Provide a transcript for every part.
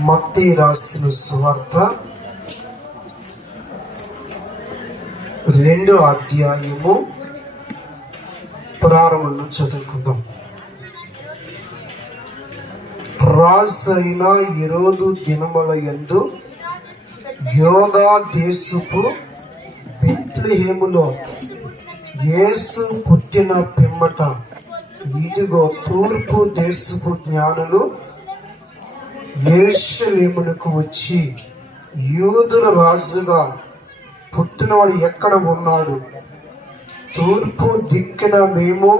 మత్తయి రాసిన సువార్త 2వ అధ్యాయము ప్రారంభంలో చదువుకుందాం. రాజైన హేరోదు దినముల యందు యూదా దేశపు బెత్లెహేములో యేసు పుట్టిన పిమ్మట ఇదిగో తూర్పు దేశపు జ్ఞానులు యెరూషలేమునకు వచ్చి, యూదుల రాజుగా పుట్టినవాడు ఎక్కడ ఉన్నాడు? తూర్పు దిక్కున మేము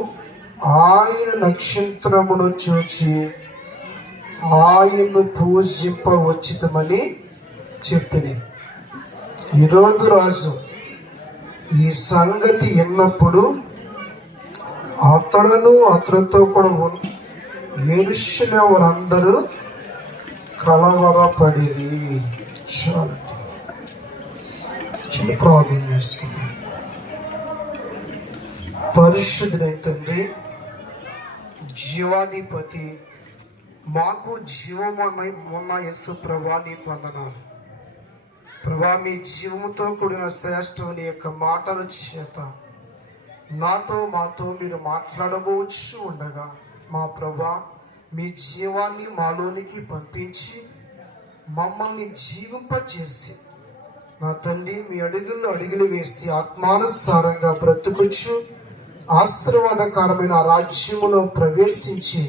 ఆయన నక్షత్రమును చూచి ఆయన్ను పూజింపవచ్చితమని చెప్పిరి. హేరోదు రాజు ఈ సంగతి విన్నప్పుడు అతడును అతడితో కూడా యెరూషలేము వారందరూ కలవరపడిరి. చాలు, చిన్న ప్రార్థన చేసుకుందాం. పరిశుద్ధుడైన తండ్రి, జీవాధిపతి, మాకు జీవమున్న యేసు ప్రభా, నీ వందనాలు ప్రభా. మీ జీవముతో కూడిన శ్రేష్టమైన యొక్క మాటల చేత నాతో మాతో మీరు మాట్లాడబోచ్చు ఉండగా, మా ప్రభా మీ జీవాన్ని మాలోనికి పంపించి మమ్మల్ని జీవింపచేసి నా తండ్రి మీ అడుగులు వేసి ఆత్మానుసారంగా బ్రతుకుచ్చు ఆశీర్వాదకరమైన రాజ్యములో ప్రవేశించి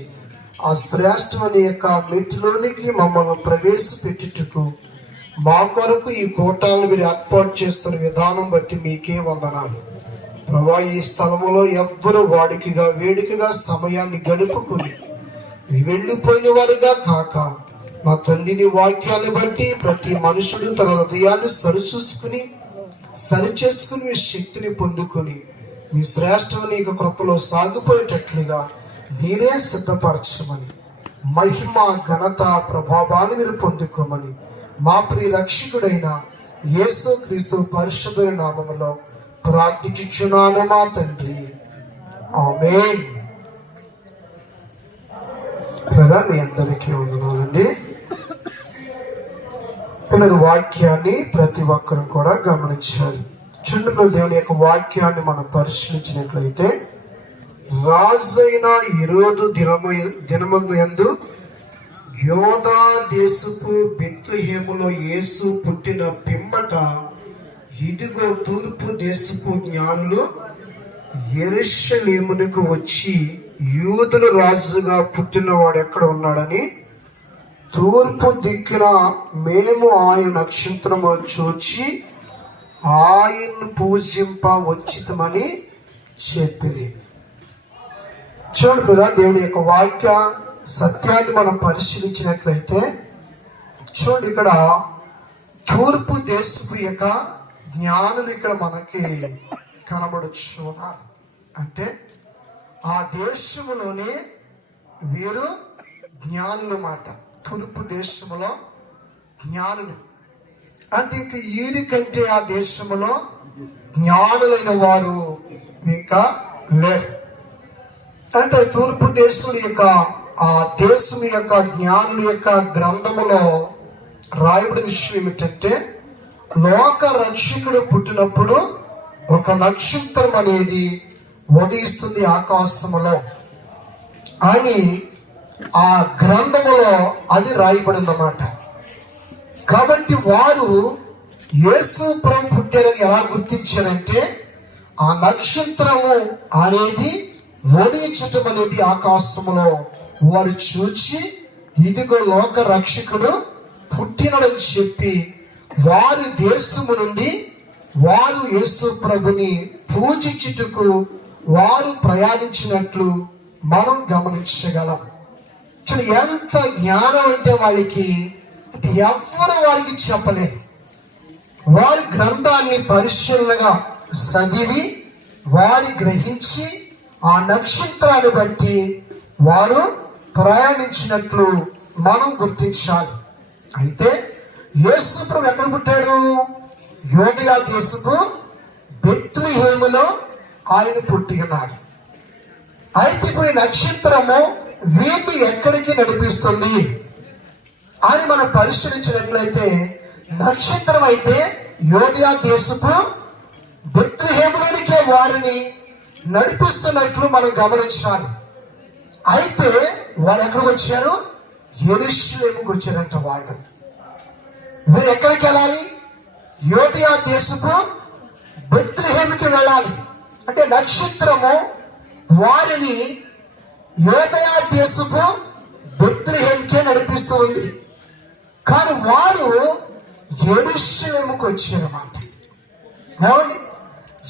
ఆ శ్రేష్టమైన యొక్క మెట్టులోనికి మమ్మల్ని ప్రవేశపెట్టుటకు మా కొరకు ఈ కోటాలను మీరు ఏర్పాటు చేస్తున్న విధానం బట్టి మీకే వందనాలు ప్రభా. ఈ స్థలములో ఎవ్వరు వాడికిగా వేడికగా సమయాన్ని గడుపుకుని వెళ్ళిపోయిన వారుగా కాక, మా తండ్రిని వాక్యాన్ని బట్టి ప్రతి మనుషుడు తన హృదయాన్ని సరిచేసుకుని మీ శక్తిని పొందుకొని మీ శ్రేష్టమైన యొక్క కృపలో సాగిపోయేటట్లుగా మీరే సిద్ధపరచమని, మహిమ ఘనత ప్రభావాన్ని మీరు పొందుకోమని మా ప్రియ రక్షకుడైన యేసు క్రీస్తు పరిశుద్ధ నామములో ప్రార్థించుచున్నాను మా తండ్రి, ఆమేన్. మీ అందరికీ వందనాలండి. మీరు వాక్యాన్ని ప్రతి ఒక్కరు కూడా గమనించాలి. చూడండి, దేవుని యొక్క వాక్యాన్ని మనం పరిశీలించినట్లయితే, రాజైన హేరోదు దినమందు యందు యూదా దేశపు బెత్లెహేములో యేసు పుట్టిన పిమ్మట ఇదిగో తూర్పు దేశపు జ్ఞానులు యెరూషలేమునకు వచ్చి, యూదుల రాజుగా పుట్టినవాడు ఎక్కడ ఉన్నాడని తూర్పు దిక్కున మేము ఆయన నక్షత్రము చూచి ఆయన్ను పూజింపవచ్చితమని చెప్పిరి. చూడు, దేవుని యొక్క వాక్య సత్యాన్ని మనం పరిశీలించినట్లయితే, చూడు, ఇక్కడ తూర్పు దేశపు యొక్క జ్ఞానులు ఇక్కడ మనకి కనబడుచున్నారు. అంటే ఆ దేశములోనే వీరు జ్ఞానులు మాట. తూర్పు దేశములో జ్ఞానులు అంటే ఇంక వీరికంటే ఆ దేశములో జ్ఞానులైన వారు ఇంకా లేరు. అంటే తూర్పు దేశం యొక్క ఆ దేశం యొక్క జ్ఞానుల యొక్క గ్రంథములో రాయబడిన విషయం ఏమిటంటే, లోక రక్షకుడు పుట్టినప్పుడు ఒక నక్షత్రం అనేది ఉదయిస్తుంది ఆకాశములో అని ఆ గ్రంథములో అది రాయబడిందన్నమాట. కాబట్టి వారు యేసు ప్రభు పుట్టారని ఎలా గుర్తించారంటే, ఆ నక్షత్రము అనేది ఉదయించటం అనేది ఆకాశములో వారు చూచి, ఇదిగో లోక రక్షకుడు పుట్టినడని చెప్పి వారి దేశము నుండి వారు యేసు ప్రభుని పూజించుటకు వారు ప్రయాణించినట్లు మనం గమనించగలం. చూడు, ఎంత జ్ఞానం అంటే వాళ్ళకి ఎవరు వారికి చెప్పలేదు. వారి గ్రంథాన్ని పరిశీలనగా చదివి వారి గ్రహించి ఆ నక్షత్రాన్ని బట్టి వారు ప్రయాణించినట్లు మనం గుర్తించాలి. అయితే యేసు ప్రభు ఎక్కడ పుట్టాడు? యూదయ దేశపు బెత్లెహేములో ఆయన పుట్టి ఉన్నాడు. అయితే ఇప్పుడు ఈ నక్షత్రము వీటిని ఎక్కడికి నడిపిస్తుంది అని మనం పరిశీలించినట్లయితే నక్షత్రం అయితే యోదయ దేశపు బెత్లెహేములోనికే వారిని నడిపిస్తున్నట్లు మనం గమనించాలి. అయితే వారు ఎక్కడికి వచ్చారు? యెరూషలేముకు వచ్చారంట. వాళ్ళు వీరు ఎక్కడికి వెళ్ళాలి? యోదయ దేశపు బెత్లెహేముకి వెళ్ళాలి. అంటే నక్షత్రము వారిని యోదయ దేశపు బెత్లెహేముకే నడిపిస్తూ ఉంది. కానీ వారు యెరూషలేముకు వచ్చారన్నమాట. ఏమండి,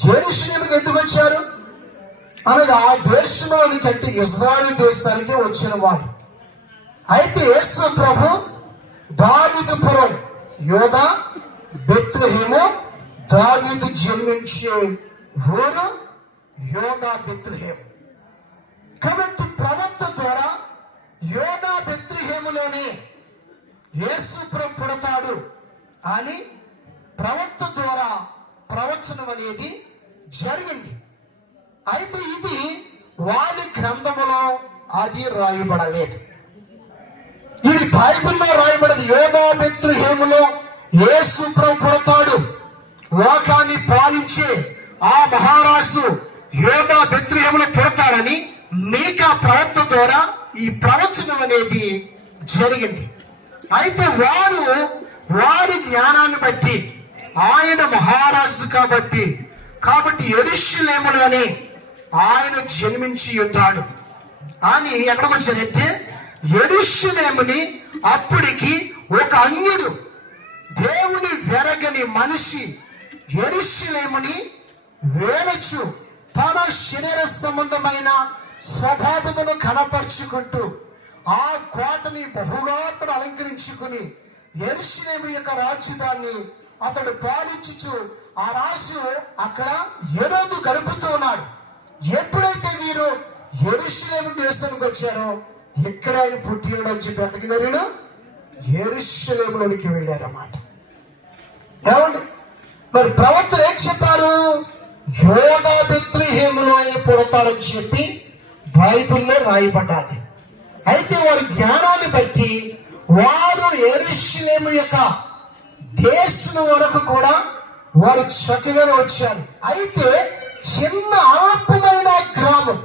యెరూషలేముకి ఎందుకు వచ్చారు అనగా ఆ దేశంలోనికి అంటే ఇశ్రాయేలు దేశానికి వచ్చిన వారు. అయితే యేసు ప్రభు దావీదుపురం యోదా బెత్లెహేము, దావీదు జన్మించే ఊరు యోదా బెత్లెహేము. కాబట్టి ప్రవక్త ద్వారా యోదా బెత్లెహేములోనే యేసు ప్రభు పుడతాడు అని ప్రవక్త ద్వారా ప్రవచనం అనేది జరిగింది. అయితే ఇది వారి గ్రంథములో అది రాయబడలేదు. ఇది బైబిల్లో రాయబడదు. యోదా బెత్లెహేములో యేసు ప్రభు పుడతాడు, లోకాన్ని పాలించే ఆ మహారాజు యోదా బెత్లెహేములో పుడతాడని మీకా ప్రవక్త ద్వారా ఈ ప్రవచనం అనేది జరిగింది. అయితే వారి జ్ఞానాన్ని బట్టి ఆయన మహారాజు కాబట్టి యెరూషలేములోనే ఆయన జన్మించి ఉంటాడు అని ఎక్కడికి వచ్చారంటే యెరూషలేముని అప్పటికి ఒక అన్యుడు, దేవుని వెరగని మనిషి యెరూషలేముని వేలచు తన శరీర సంబంధమైన స్వభావమును కనపరుచుకుంటూ ఆ కోటని బహుగా అతడు అలంకరించుకుని యెరూషలేము యొక్క రాజధాన్ని అతడు పాలించుచు ఆ రాజు అక్కడ ఏరోదు గడుపుతూ ఉన్నాడు. ఎప్పుడైతే వీరు యెరూషలేము దేశానికి వచ్చారో ఇక్కడ ఆయన పుట్టినడు అని చెప్పి ఎక్కడికి వెళ్ళాడు? యెరూషలేములోనికి వెళ్ళారన్నమాట. ఏమండి, మరి ప్రవక్తలు ఏం చెప్పారు? యోదా బెత్లెహేములో ఆయన పుడతారని చెప్పి బైబిల్లో రాయబడ్డాది. అయితే వారి జ్ఞానాన్ని బట్టి వారు యెరూషలేము యొక్క దేశం వరకు కూడా వారు చక్కగా వచ్చారు. అయితే చిన్న అల్పమైన గ్రామం,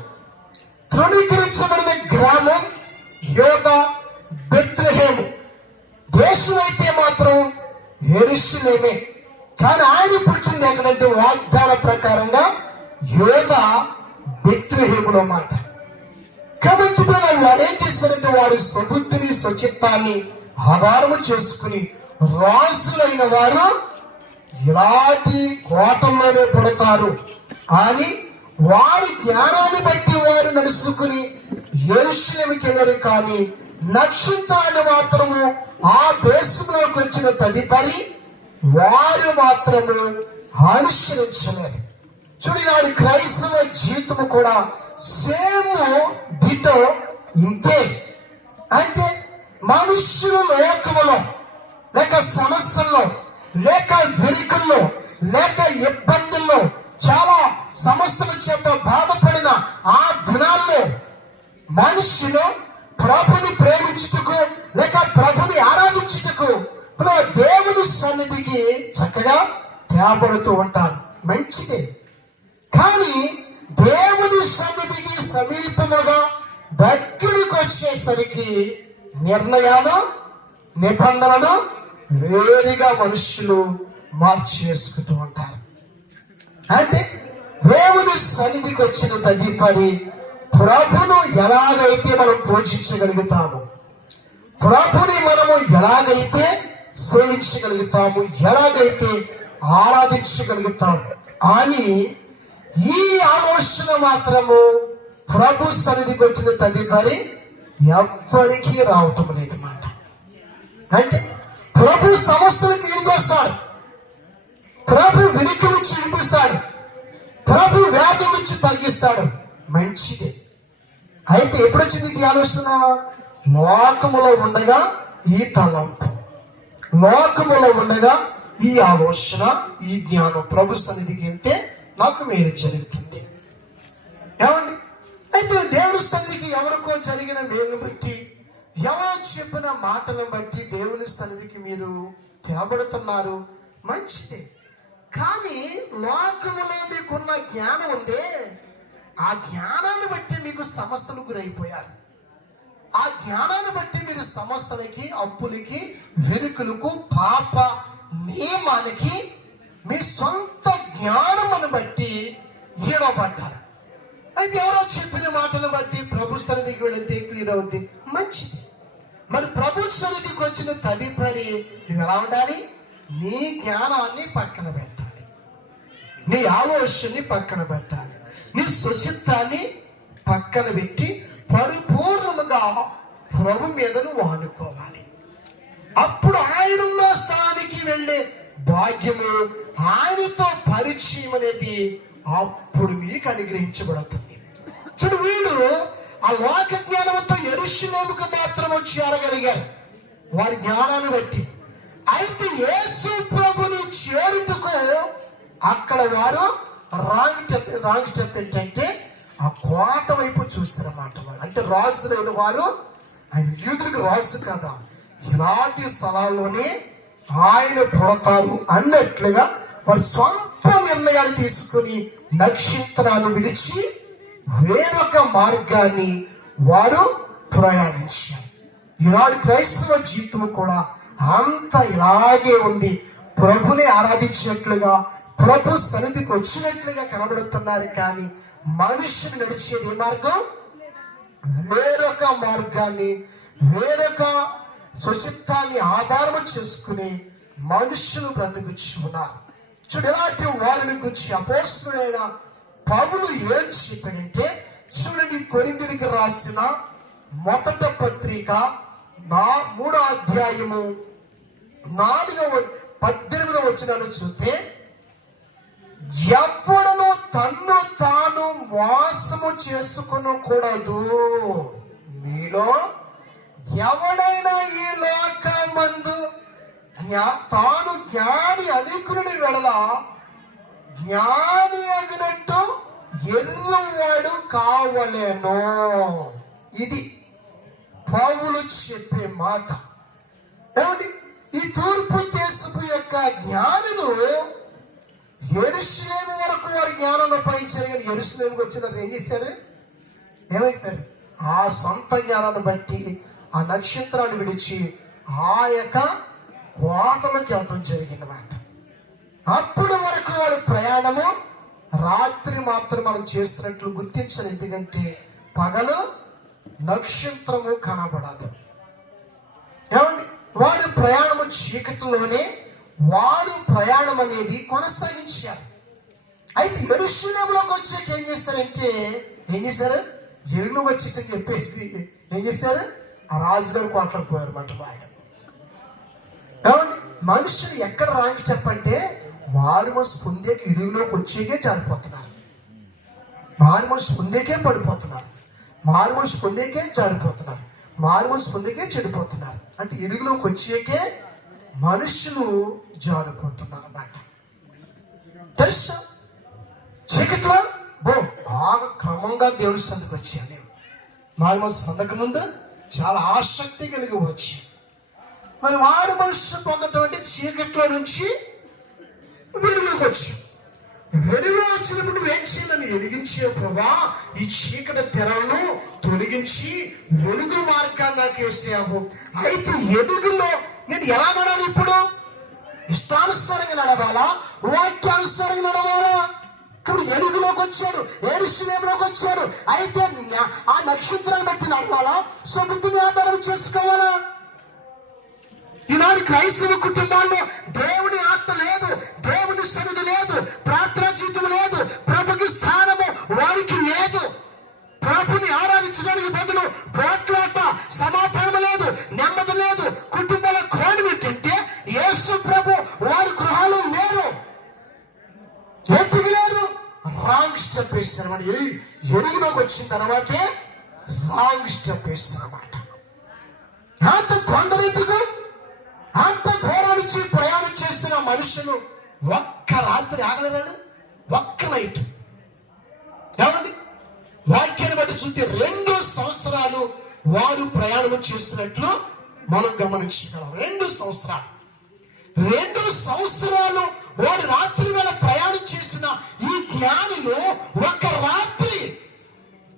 తృణీకరించబడిన గ్రామం యోదా బెత్లెహేము. దేశం అయితే మాత్రం యెరూషలేమే. కానీ ఆయన పుట్టింది ఎక్కడంటే వాగ్దాన ప్రకారంగా యోదా బెత్లెహేములో మాట. కాబట్టి వారు ఏం చేశారంటే వారి స్వబుద్ధిని స్వచిత్తాన్ని ఆధారము చేసుకుని రాజులైన వారు ఇలాంటి కోటల్లోనే పుడతారు అని వారి జ్ఞానాన్ని బట్టి వారు నడుచుకుని యెరూషలేముకి వెళ్ళారు. కానీ నక్షత్రాన్ని మాత్రము ఆ దేశంలోకి వచ్చిన తదుపరి వారు మాత్రము అనుసరించలేదు. చూడు, నాడు క్రైస్తవ జీవితము కూడా సేమ్ డిటో ఇంతే. అంటే మనుష్యుల లోకములో లేక సమస్యల్లో లేక వెనుకల్లో లేక ఇబ్బందుల్లో చాలా సమస్యల చేత బాధపడిన ఆ దినాల్లో మనుషులు ప్రభుని ప్రేమించుటకు లేక ప్రభుని ఆరాధించుటకు దేవుని సన్నిధికి చక్కగా తేబడుతూ ఉంటారు. మంచిదే. కానీ దేవుని సన్నిధికి సమీపముగా దగ్గరికి వచ్చేసరికి నిర్ణయాలు నిబంధనలు వేరుగా మనుషులు మార్చేసుకుంటూ ఉంటారు. అంటే దేవుని సన్నిధికి వచ్చిన తదుపరి ప్రభును ఎలాగైతే మనం పోషించగలుగుతాము, ప్రభుని మనము ఎలాగైతే సేవించగలుగుతాము, ఎలాగైతే ఆరాధించగలుగుతాము అని ఈ ఆలోచన మాత్రము ప్రభు సన్నిధికి వచ్చిన తదుపరి ఎవ్వరికీ రావటం లేదన్నమాట. అంటే ప్రభు సమస్తను క్లీన్ చేస్తాడు, ప్రభు వెనుక నుంచి వినిపిస్తాడు, ప్రభు వ్యాధి నుంచి తగ్గిస్తాడు. మంచిదే. అయితే ఎప్పుడు వచ్చింది ఈ ఆలోచన? లోకములో ఉండగా ఈ తలంపు, లోకములో ఉండగా ఈ ఆలోచన, ఈ జ్ఞానం ప్రభు సన్నిధికి వెళ్తే నాకు మేలు జరుగుతుంది. ఏమండి? అయితే దేవుడి సన్నిధికి ఎవరికో జరిగిన మేలును బట్టి ఎవరో చెప్పిన మాటలను బట్టి దేవుని సన్నిధికి మీరు తేబడుతున్నారు, మంచిదే. కానీ లోకములో మీకున్న జ్ఞానం ఉందే, ఆ జ్ఞానాన్ని బట్టి మీకు సమస్యలు గురైపోయారు. ఆ జ్ఞానాన్ని బట్టి మీరు సమస్యలకి, అప్పులకి, వెనుకలకు, పాప నియమానికి మీ సొంత జ్ఞానమును బట్టి ఈడబడ్డారు. అయితే ఎవరో చెప్పిన మాటలను బట్టి ప్రభు సన్నిధికి వెళితే క్లియర్ అవుతుంది, మంచిది. మరి ప్రభు సన్నిధికి వచ్చిన తదుపరి నువ్వు ఎలా ఉండాలి? నీ జ్ఞానాన్ని పక్కన పెట్టాలి, నీ ఆలోచనని పక్కన పెట్టాలి, నీ స్వచిత్తాన్ని పక్కన పెట్టి పరిపూర్ణముగా ప్రభు మీద నువ్వు ఆనుకోవాలి. అప్పుడు ఆయనున్న స్థానానికి వెళ్ళే భాగ్యము, ఆయనతో పరిచయం అనేది అప్పుడు మీకు అనుగ్రహించబడుతుంది. చూడు, వీళ్ళు ఆ లోక జ్ఞానంతో యెరూషలేముకు మాత్రం వచ్చి చేరగలిగారు వారి జ్ఞానాన్ని బట్టి. అయితే యేసు ప్రభుని చేరుటకు అక్కడ వారు రాంగ్ స్టెప్ ఏంటంటే ఆ కోట వైపు చూశారన్నమాట. వారు అంటే రాజు లేని వారు, ఆయన యూదులకు రాజు కదా, ఇలాంటి స్థలాల్లోనే ఆయన పుడతారు అన్నట్లుగా వారి స్వంత నిర్ణయాలు తీసుకుని నక్షత్రాన్ని విడిచి వేరొక మార్గాన్ని వారు ప్రయాణించారు. ఈనాడు క్రైస్తవ జీవితం కూడా అంత ఇలాగే ఉంది. ప్రభుని ఆరాధించినట్లుగా, ప్రభు సన్నిధికి వచ్చినట్లుగా కనబడుతున్నారు. కానీ మనుషులు నడిచేది ఏ మార్గం? వేరొక మార్గాన్ని, వేరొక స్వచిత్తాన్ని ఆధారము చేసుకుని మనుషులు బ్రతుకుచున్నారు. చూడు, ఎలాంటి వారిని గురించి అపోస్తలుడైన పౌలు ఏం చెప్పాడంటే, చూడండి, కొరింథీయులకు రాసిన మొదటి పత్రిక 3వ అధ్యాయము 18వ వచనాన్ని చూస్తే, ఎప్పుడను తన్ను తాను మోసము చేసుకొనకూడదు. మీలో ఎవడైనా ఈ లోకమందు తాను జ్ఞాని అనుకుని వెడల జ్ఞాని అగినట్టు ఎర్రవాడు కావలేను. ఇది పౌలు చెప్పే మాట. ఏమండి, ఈ తూర్పు దేశపు యొక్క జ్ఞానులు యెరూషలేము వరకు వారి జ్ఞానాన్ని ఉపయోగించారు. కానీ యెరూషలేముకి వచ్చిన ఏం చేశారు? ఏమైపోయారు? ఆ సొంత జ్ఞానాన్ని బట్టి ఆ నక్షత్రాన్ని విడిచి ఆ యొక్క కోటలోకి వెళ్ళడం జరిగిందన్నమాట. అప్పుడు వరకు వాడి ప్రయాణము రాత్రి మాత్రం మనం చేస్తున్నట్లు గుర్తించాలి. ఎందుకంటే పగలు నక్షత్రము కనబడదు. ఏమండి, వాడు ప్రయాణము చీకటిలోనే వాడు ప్రయాణం అనేది కొనసాగించారు. అయితే యెరూషలేములోకి వచ్చాక ఏం చేశారంటే, ఎరుగు వచ్చేసి చెప్పేసి ఏం చేశారు? ఆ రాజుగారు కోటలకు పోయారు మాట. వాడు ఏమండి, మనుషులు ఎక్కడ రాంగ్ చెప్పంటే మారు మనసు పొందేకి ఇరుగులోకి వచ్చేకే జారిపోతున్నారు, మారు మనసు పొందేకే పడిపోతున్నారు, మారు మనసు పొందేకే జారిపోతున్నారు, మారు మనసు పొందేకే చెడిపోతున్నారు. అంటే ఇరుగులోకి వచ్చేకే మనుషులు జారిపోతున్నారు అన్నమాట. తెలుసా, చీకట్లో బాగా క్రమంగా దేవుడి సందుకు వచ్చాను. మారు మనసు పొందక ముందు చాలా ఆసక్తి కలిగి వచ్చి, మరి వాడు మనసు పొందటం అంటే చీకట్లో నుంచి వెలుగులోకి వచ్చి, వెలుగులో వచ్చినప్పుడు నువ్వేం చేయాలని ఎరిగించే ప్రభా, ఈ చీకటి తెరలను తొలగించి వెలుగు మార్గాన్ని నాకు వేసావు. అయితే ఎదుగులో నేను ఎలా నడాలి? ఇప్పుడు ఇష్టానుసారంగా నడవాలా, వాక్యానుసారంగా నడవాలా? ఇప్పుడు ఎలుగులోకి వచ్చాడు, యెరూషలేములోకి వచ్చాడు. అయితే ఆ నక్షత్రాన్ని బట్టి నడవాలా, స్వబుద్ధిని ఆధారం చేసుకోవాలా? ఈనాడు క్రైస్తవ కుటుంబాల్లో దేవుని ఆత్మ లేదు, దేవుని సన్నిధి లేదు, ప్రార్థనా జీవితం లేదు, ప్రభుకి స్థానము వారికి లేదు. ప్రభుని ఆరాధించడానికి బదులు పోట్లాట, సమాధానం లేదు, నెమ్మది లేదు. కుటుంబాల కోణం ఏంటంటే యేసు ప్రభు వారి గృహాలు లేరు, ఎదిగలేరు. Wrong step వేస్తారన్నమాట. ఎరుగులోకి వచ్చిన తర్వాతే రాంగ్ స్టెప్ వేస్తారన్నమాట. అంత కొండరెత్తుకు అంత దూరం నుంచి ప్రయాణం చేస్తున్న మనుషులు ఒక్క రాత్రి ఆగలేరాడు, ఒక్క నైట్. ఏమండి, వాక్యాన్ని బట్టి చూస్తే 2 సంవత్సరాలు వారు ప్రయాణం చేస్తున్నట్లు మనం గమనించగలం. 2 సంవత్సరాలు వారు రాత్రి వేళ ప్రయాణం చేసిన ఈ జ్ఞానులు ఒక రాత్రి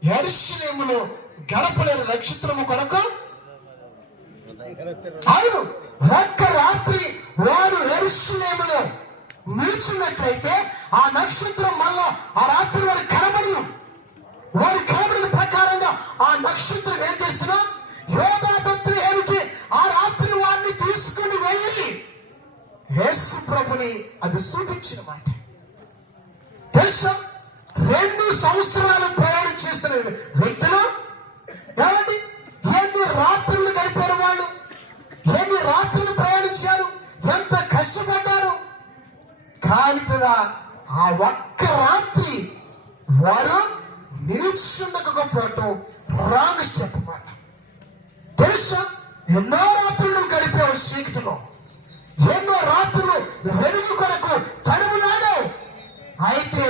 యెరూషలేములో గడపలేని నక్షత్రము కొరకు. అవును, ఒక్క రాత్రి వారు యెరూషలేములో నిల్చున్నట్లయితే ఆ నక్షత్రం మళ్ళా ఆ రాత్రి వారు కనబడను. వారు కనబడిన ప్రకారంగా ఆ నక్షత్రం ఏం చేస్తున్నా యోధా బెత్లెహేముకి ఆ రాత్రి వారిని తీసుకుని వెళ్ళి యేసు ప్రభుని అది చూపించిన మాట తెలుసా. 2 సంవత్సరాలు ప్రయాణం చేస్తున్న వ్యక్తులు ఏమండి, ఎన్ని రాత్రులు గడిపారు వాళ్ళు, ఎన్ని రాత్రులు ప్రయాణించారు, ఎంత కష్టపడ్డారు. కానీ కూడా ఆ ఒక్క రాత్రి వారు నిరీక్షించకపోవటం రాంగ్ స్టెప్ మాట తెలుసా. ఎన్నో రాత్రులు గడిపావు చీకటిలో, ఎన్నో రాత్రులు వెలుగు కొరకు తడుములాడావు, అయితే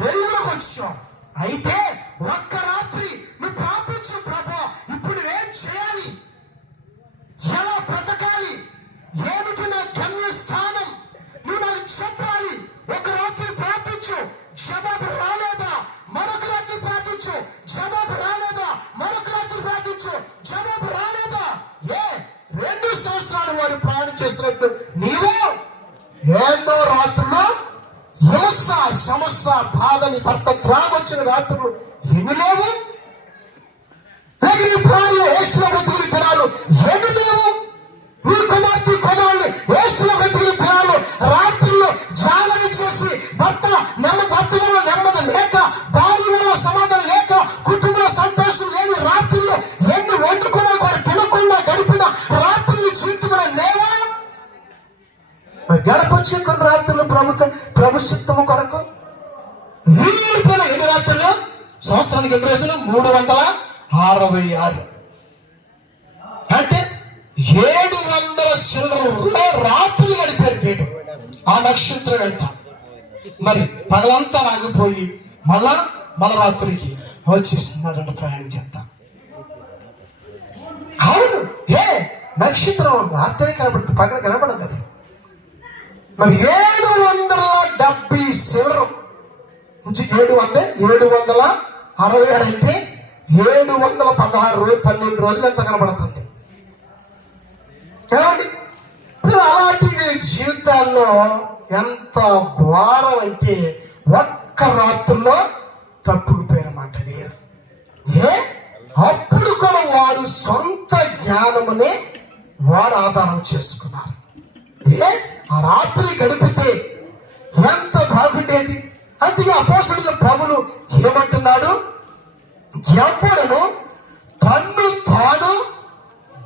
వెలుగులోకి వచ్చావు. అయితే ఒక్క రాత్రి నువ్వు ప్రార్థించు, ప్రభా ఇప్పుడు నువ్వేం చేయాలి, ఎలా బ్రతకాలి, ఏమిటి నా గమ్య స్థానం, నువ్వు నాకు చెప్పాలి. ఒక రాత్రి ప్రార్థించు, జవాబు రాలేదా, మరొక రాత్రి ప్రార్థించు, జవాబు రాలేదా, మరొక రాత్రి ప్రార్థించు, జవాబు రాలేదా. 2 సంవత్సరాలు వారు ప్రయాణం చేస్తున్నట్టు నీవు ఎన్నో రాత్రులు హింస, సమస్య, బాధని భర్త త్రాగొచ్చిన రాత్రులు ఎన్ని లేవు. నీ భార్య ఏష్టిలో బ్రతికిన దినాలు ఎన్ని లేవు. నీ కుమార్తె కుమారులు ఏష్టిలో బ్రతికిన దినాలు, రాత్రుల్లో జాలన చేసి భర్త వల్ల నెమ్మది లేక, భార్య వల్ల సమాధానం లేక, కుటుంబ సంతోషం లేని రాత్రుల్లో ఎన్ని వండుకున్నా కూడా తినకుండా గడిపిన రాత్రులు జీవితంలో లేవా. గడపొచ్చే కొన్ని రాత్రులు ప్రభు చిత్తము కొరకు వీడిపోయిన ఎన్ని రాత్రులు, సంవత్సరానికి ఎన్ని రోజులు, 366 అంటే 700 రాత్రులు గడిపారు వీడు ఆ నక్షత్రం వెంట. మరి పగలంతా ఆగిపోయి మన రాత్రికి వచ్చేస్తున్నాడంట ప్రయాణం చేద్దాం. అవును, నక్షత్రం రాత్రి కనబడుతుంది, పగల కనబడదు. అది మరి 770 శివరం నుంచి 766 అంటే 716 12 రోజులు ఎంత కనబడుతుంది ఏమండి. అలాంటి జీవితాల్లో ఎంత ఘోరం అంటే ఒక్క రాత్రుల్లో తప్పుకుపోయారన్నమాట. అప్పుడు కూడా వారు సొంత జ్ఞానమునే వారు ఆధారం చేసుకున్నారు. ఆ రాత్రి గడిపితే ఎంత బాగుండేది. అందుకే అపోస్తలుడైన పౌలు ఏమంటున్నాడు, ఎవడను తన్ను తాను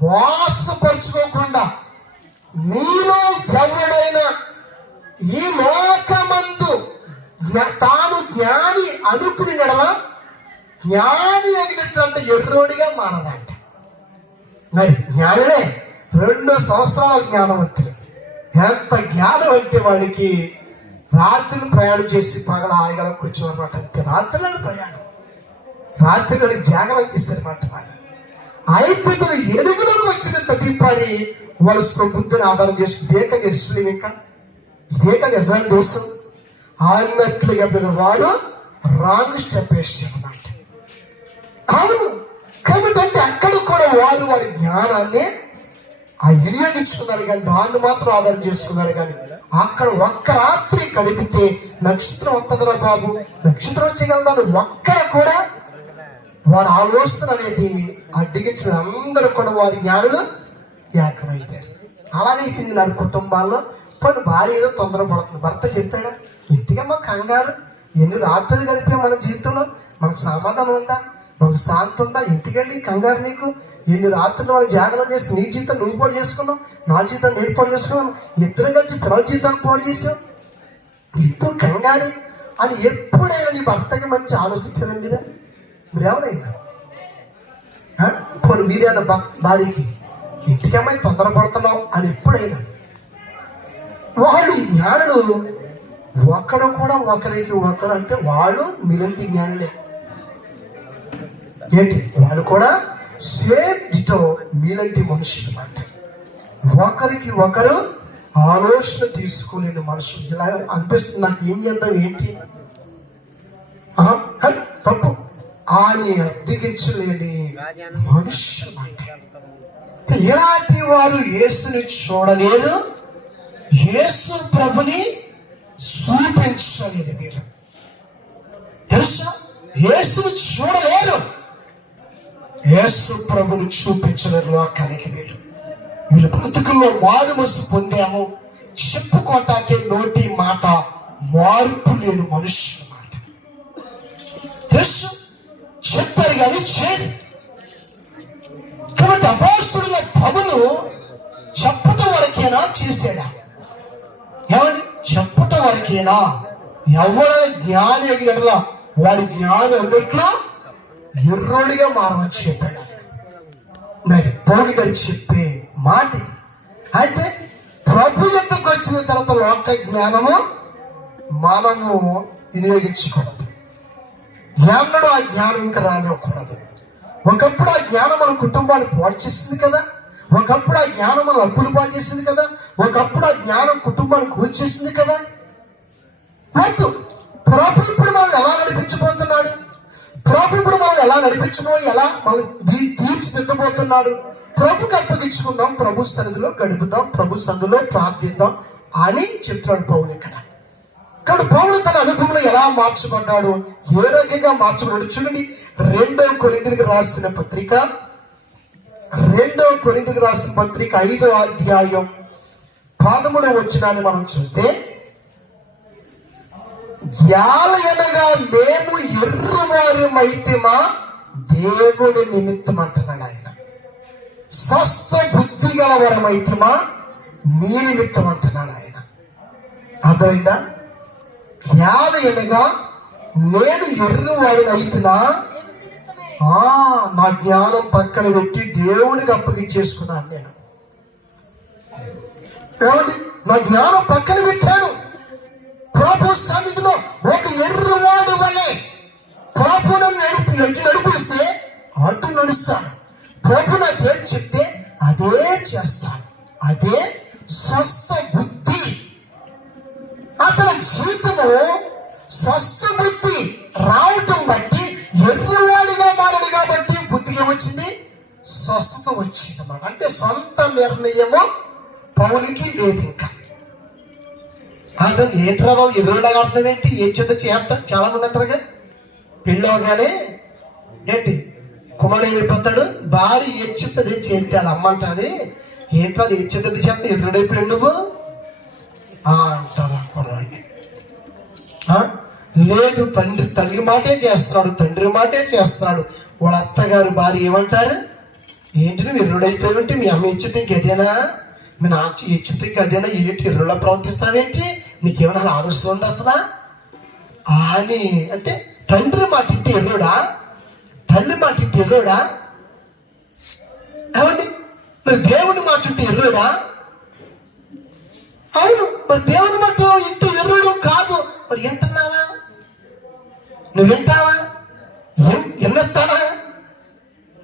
మోసపరుచుకోకుండా మీలో ఎవడైనా ఈ లోకమందు తాను జ్ఞాని అనుకుని నడవ జ్ఞాని అగినట్లంటే ఎర్రోడిగా మారదంట. మరి జ్ఞానులే 2 సంవత్సరాల జ్ఞానవంతులు. ఎంత జ్ఞానం అంటే వాడికి రాత్రులు ప్రయాణం చేసి పగల హాయిగా కూర్చోనమాట. అంతే రాత్రులను ప్రయాణం, రాత్రులను జాగ్రత్త చేస్తారన్నమాట. వాళ్ళు అయితే ఎలుగులోకి వచ్చిన దీపాన్ని వాళ్ళు బుద్ధిని ఆధారం చేసి ఇదేక గెలిచింది, ఇదేక ఇజ్రాయెల్ దేశం అన్నట్లుగా వారు రాంగ్ స్టెప్ వేసారన్నమాట. అవును, కాబట్టి అంటే అక్కడ కూడా వారి జ్ఞానాన్ని వినియోగించుకున్నారు, కానీ దాన్ని మాత్రం ఆధారం చేసుకున్నారు. కానీ అక్కడ ఒక్క రాత్రి గడిపితే నక్షత్రం వస్తుందిరా బాబు, నక్షత్రం వచ్చేయగలదాను ఒక్కడ కూడా వారి ఆలోచన అనేది అడ్డగించిన అందరూ కూడా వారి జ్ఞానులు ఏకమైపోయారు. అలాగే అయిపోయింది నా కుటుంబాల్లో. కొన్ని భార్య ఏదో తొందరపడుతుంది, భర్త చెప్పాడా ఇంతకమ్మా కంగారు, ఎన్ని రాత్రులు గడిపే మన జీవితంలో మనకు సమాధానం ఉందా, మనకు శాంతి ఉందా, ఇంటికండి కంగారు నీకు, ఎన్ని రాత్రులు వాళ్ళు జాగ్రత్త చేసి నీ జీవితం నువ్వు పాడు చేసుకున్నావు, నా జీవితం నేను పాడు చేసుకున్నాను, ఇద్దరు కలిసి పిల్లల జీవితాన్ని పాడు చేసావు, ఇంతో కంగారు అని ఎప్పుడైనా నీ భర్తకి మంచి ఆలోచించారండి మీరేమైనా పోనీ మీరేనా భార్యకి ఇంటికమ్మాయి తొందరపడుతున్నావు అని ఎప్పుడైనా వాళ్ళు ఈ జ్ఞానులు ఒకడు కూడా ఒకరికి ఒకరు అంటే వాళ్ళు మీరంటి జ్ఞానులే ఏంటి, వాళ్ళు కూడా సేమ్ డిటో మీలాంటి మనుషులు మాట. ఒకరికి ఒకరు ఆలోచన తీసుకోలేని మనుషులు. ఇలా అనిపిస్తుంది నాకు, ఏం చేద్దాం ఏంటి తప్పు అని అడ్డగించలేని మనుషులు మాట. ఇలాంటి వారు యేసుని చూడలేదు, యేసు ప్రభుని చూపించలేదు. మీరు తెలుసా, యేసుని చూడలేరు, యేసు ప్రభుని చూపించలేరు లోకానికి. వీళ్ళు బ్రతుకుల్లో మారు మనసు పొందాము చెప్పుకోటాకే నోటి మాట మార్పు లేని మనుషుల మాట. తెలుసు, చెప్పారు కానీ చేయరు. కాబట్టి అపోస్తలుల పౌలు చెప్పటం వరకేనా చేశాడా? ఏమని చెప్పటం వరకేనా? ఎవరైనా జ్ఞాని అడిగట్లా వాడి జ్ఞాని అన్నట్లు ఎర్రోడిగా మారమని చెప్పాడు ఆయన. మరి పౌలు గారు చెప్పే మాట ఇది. అయితే ప్రభు ఎందుకు వచ్చిన తర్వాత లోక జ్ఞానము మనము వినియోగించకూడదు. ఎన్నడూ ఆ జ్ఞానం ఇంకా రానివ్వకూడదు. ఒకప్పుడు ఆ జ్ఞానం మన కుటుంబాన్ని పాడు చేసింది కదా, ఒకప్పుడు ఆ జ్ఞానం మన అప్పులు పాడు చేసింది కదా, ఒకప్పుడు ఆ జ్ఞానం కుటుంబాన్ని కూల్చేసింది కదా. వద్దు, ప్రభు ఇప్పుడు మనం ఎలా నడిపించబోతున్నాడు, ప్రభు ఇప్పుడు మనం ఎలా నడిపించబోయి ఎలా మనం తీర్చిదిద్దబోతున్నాడు. ప్రభుకి అప్పగించుకుందాం, ప్రభు సన్నిధిలో గడుపుదాం, ప్రభు సన్నిధిలో ప్రార్థిద్దాం అని చెప్తున్నాడు పౌలు ఇక్కడ. కాబట్టి పౌలు తన అనుభవంలో ఎలా మార్చబడ్డాడు, ఏ రకంగా మార్చబడ్డాడు చూడండి. 2 కొరింథీయులకు రాసిన పత్రిక 5వ అధ్యాయం 13వ వచనాన్ని మనం చూస్తే, జాలయనగా మేము ఎర్రవారమైతిమా దేవుని నిమిత్తం అంటున్నాడు ఆయన. స్వస్థ బుద్ధి గల వరమైతిమా మీ నిమిత్తం అంటున్నాడు ఆయన. అర్థమైందా? జాలయనగా నేను ఎర్రవాడిని అయితున్నా నా జ్ఞానం పక్కన పెట్టి దేవునికి అప్పగించేసుకున్నాను. నేను ఏమండి, నా జ్ఞానం పక్కన పెట్టాను. ప్రభు సన్నిధిలో ఒక ఎర్రవాడు వలె ప్రభు నన్ను నడిపిస్తే అటు నడుస్తాను. ప్రభు నాకు ఏం చెప్తే అదే చేస్తాను. అదే స్వస్థ బుద్ధి. అతని జీవితము స్వస్థ బుద్ధి రావటం బట్టి ఎర్రవాడిగా మారాడు కాబట్టి బుద్ధిగా వచ్చింది, స్వస్థత వచ్చింది అన్నమాట. అంటే సొంత నిర్ణయము పౌలుకి లేదు ఇంకా. అతను ఏంట్రా బాబు ఎదురులాగా ఆడుతుంది ఏంటి, ఏ చెత్త చేస్తా చాలా మంది అంటారుగా. పెళ్ళి అవగానే ఏంటి కుమారుడు అయిపోతాడు, భార్య ఎచ్చుతుంది చేస్తే అది అమ్మ అంటుంది. ఏంట్రా అది ఎచ్చుతుంది చేస్తా ఎదురుడైపోయాడు నువ్వు అంటారు కుర్రాడిని. లేదు, తల్లి మాటే చేస్తున్నాడు, తండ్రి మాటే చేస్తున్నాడు. వాళ్ళ అత్తగారు భార్య ఏమంటారు, ఏంటి నువ్వు ఎర్రుడైపోయి ఉంటే మీ అమ్మ ఇచ్చితే ఇంకేదేనా, మీ నాన్న ఇచ్చితే ఇంకేదేనా, ఏంటి ఎర్రులా ప్రవర్తిస్తావేంటి, నీకేమైనా ఆలోచన వస్తుందా అని అంటే, తండ్రి మాట ఇంటి ఎర్రుడా, తల్లి మాట ఇంటి ఎర్రుడా, ఏమండి మరి దేవుని మాట ఇంటి ఎర్రుడా? అవును, మరి దేవుని మాట ఇంటి ఎర్రుడు కాదు. మరి వింటున్నావా, నువ్వు వింటావా, విన్నస్తావా?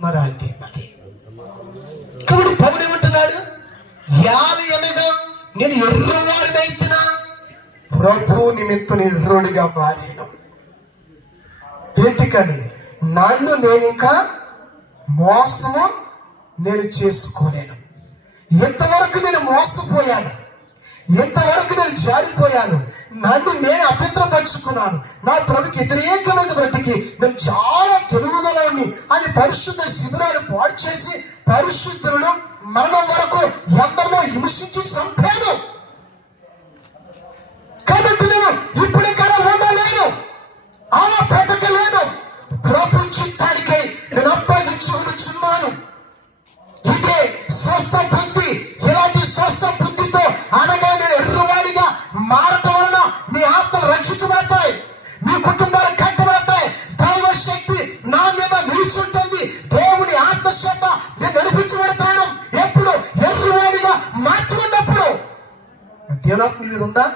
మరి అంతే మరి. కాబట్టి పౌలు ఏమంటున్నాడు, అనగా నేను ఎర్రవాడినైతున్నా ప్రభు నిమిత్తం ఎర్రోడిగా మారాను. ఎందుకని నన్ను నేను ఇంకా మోసము నేను చేసుకోలేను. ఇంతవరకు నేను మోసపోయాను, ఇంతవరకు నేను జారిపోయాను, నన్ను నేను అపవిత్రపరుచుకున్నాను, నా ప్రభుకి వ్యతిరేకమైన బ్రతికి నేను చాలా తెలుగుదలని అని పరిశుద్ధ శిబిరాలు పాడు చేసి పరిశుద్ధులను మరణం వరకు ఎందరో హింసించి చంపాను. కాబట్టి నేను ఇప్పుడు ఇక్కడ ఉండలేను, అలా బ్రతకలేను. ప్రభు చిత్తానికై నేను అప్పగించుకున్నాను. ఇదే స్వస్థ బుద్ధి. ఇలాంటి స్వస్థ బుద్ధితో అనగా నేను ఎర్రవాడిగా మారటం వలన మీ ఆత్మలు రక్షించబడతాయి, మీ కుటుంబాలు కట్టబడతాయి, దైవ శక్తి నా మీద నిలిచుంటుంది, దేవుని ఆత్మశక్తి నేను నడిపించబడతాను. ఎప్పుడు ఎర్రవాడిగా మార్చుకున్నప్పుడు. దేవునాత్మ మీ మీద ఉందా?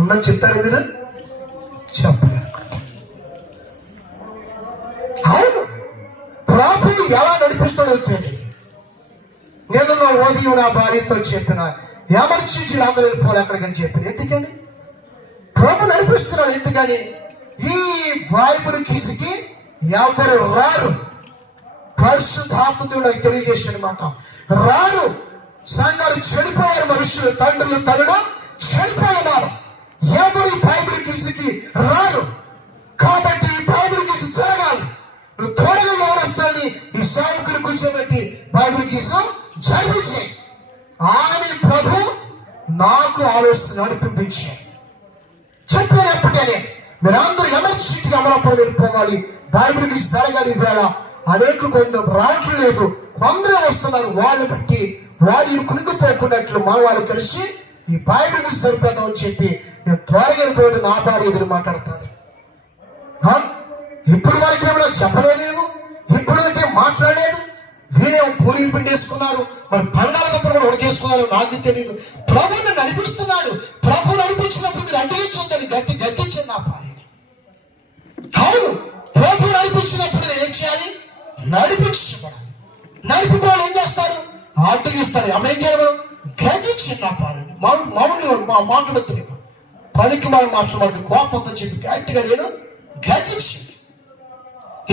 ఉందని చెప్తారు మీరు, చెప్పలేరు. అవును, ప్రభు ఎలా నడిపిస్తాడో తెలియదు. నేను నా ఉదయం నా భార్యతో చెప్పిన ఎమర్జెన్సీలు అందరూ వెళ్ళిపోవాలి అక్కడికని చెప్పిన. ఎందుకని? ప్రభు నడిపిస్తున్నాడు. ఎందుకని? ఈ బైబిల్ కీసుకి ఎవరు రారు. పరిశుద్ధాత్ముడు నాకు తెలియజేసాడు మాట. రారు. సంఘాలు చెడిపోయారు, మనుషులు తండ్రులు తల్లులు చెడిపోయినారు. ఎవరు బైబిల్ కీసుకి రారు. కాబట్టి ఈ బైబిల్ కీసు జరగాలి. నువ్వు త్వరగా ఎవరొస్తాని ఈ సేవకులు కూర్చోబెట్టి బైబిల్ కీసు జరిపించే అని ప్రభు నాకు ఆలోచన నడిపించాడు. చెప్పినప్పటికీ మీరందరూ ఎమర్జెన్సీగా అమలప్పుడు వెళ్ళిపోవాలి. బైబిల్ కీసు జరగాలి. వేళ అనేక కొందరు రావట్లేదు, కొందరు వస్తున్నారు. వాళ్ళు బట్టి వారిని కునిగిపోకున్నట్లు మన వాళ్ళు కలిసి ఈ బైబిల్ సరిపోదామని చెప్పి నేను త్వరగా తోడు నా భార్య ఎదురు మాట్లాడతాను. ఇప్పుడు వరకు ఏమైనా చెప్పలేదు, ఇప్పుడు వరకే మాట్లాడలేదు. వీరేమో పూరీలు పిండేసుకున్నారు, మరి బంగాళదుంపలు కూడా ఉడకేసుకున్నారు. నాకు తెలియదు. ప్రభుని నడిపిస్తున్నాడు. ప్రభు నడిపించినప్పుడు మీరు అడ్డగించొద్దని గట్టించింది నా భార్య. అవును, ప్రభు నడిపించినప్పుడు ఏం చేయాలి? నడిపించబడాలి. నడిపిపోవాలి. ఏం చేస్తారు? అడ్డగిస్తారు. ఏం చేయాలి? గద్దించింది నా భార్య. మాట్లాడుతుంది పనికి వాళ్ళు మాట్లాడదు. కోపంతో చెప్పి గట్టిగా నేను గద్దించింది.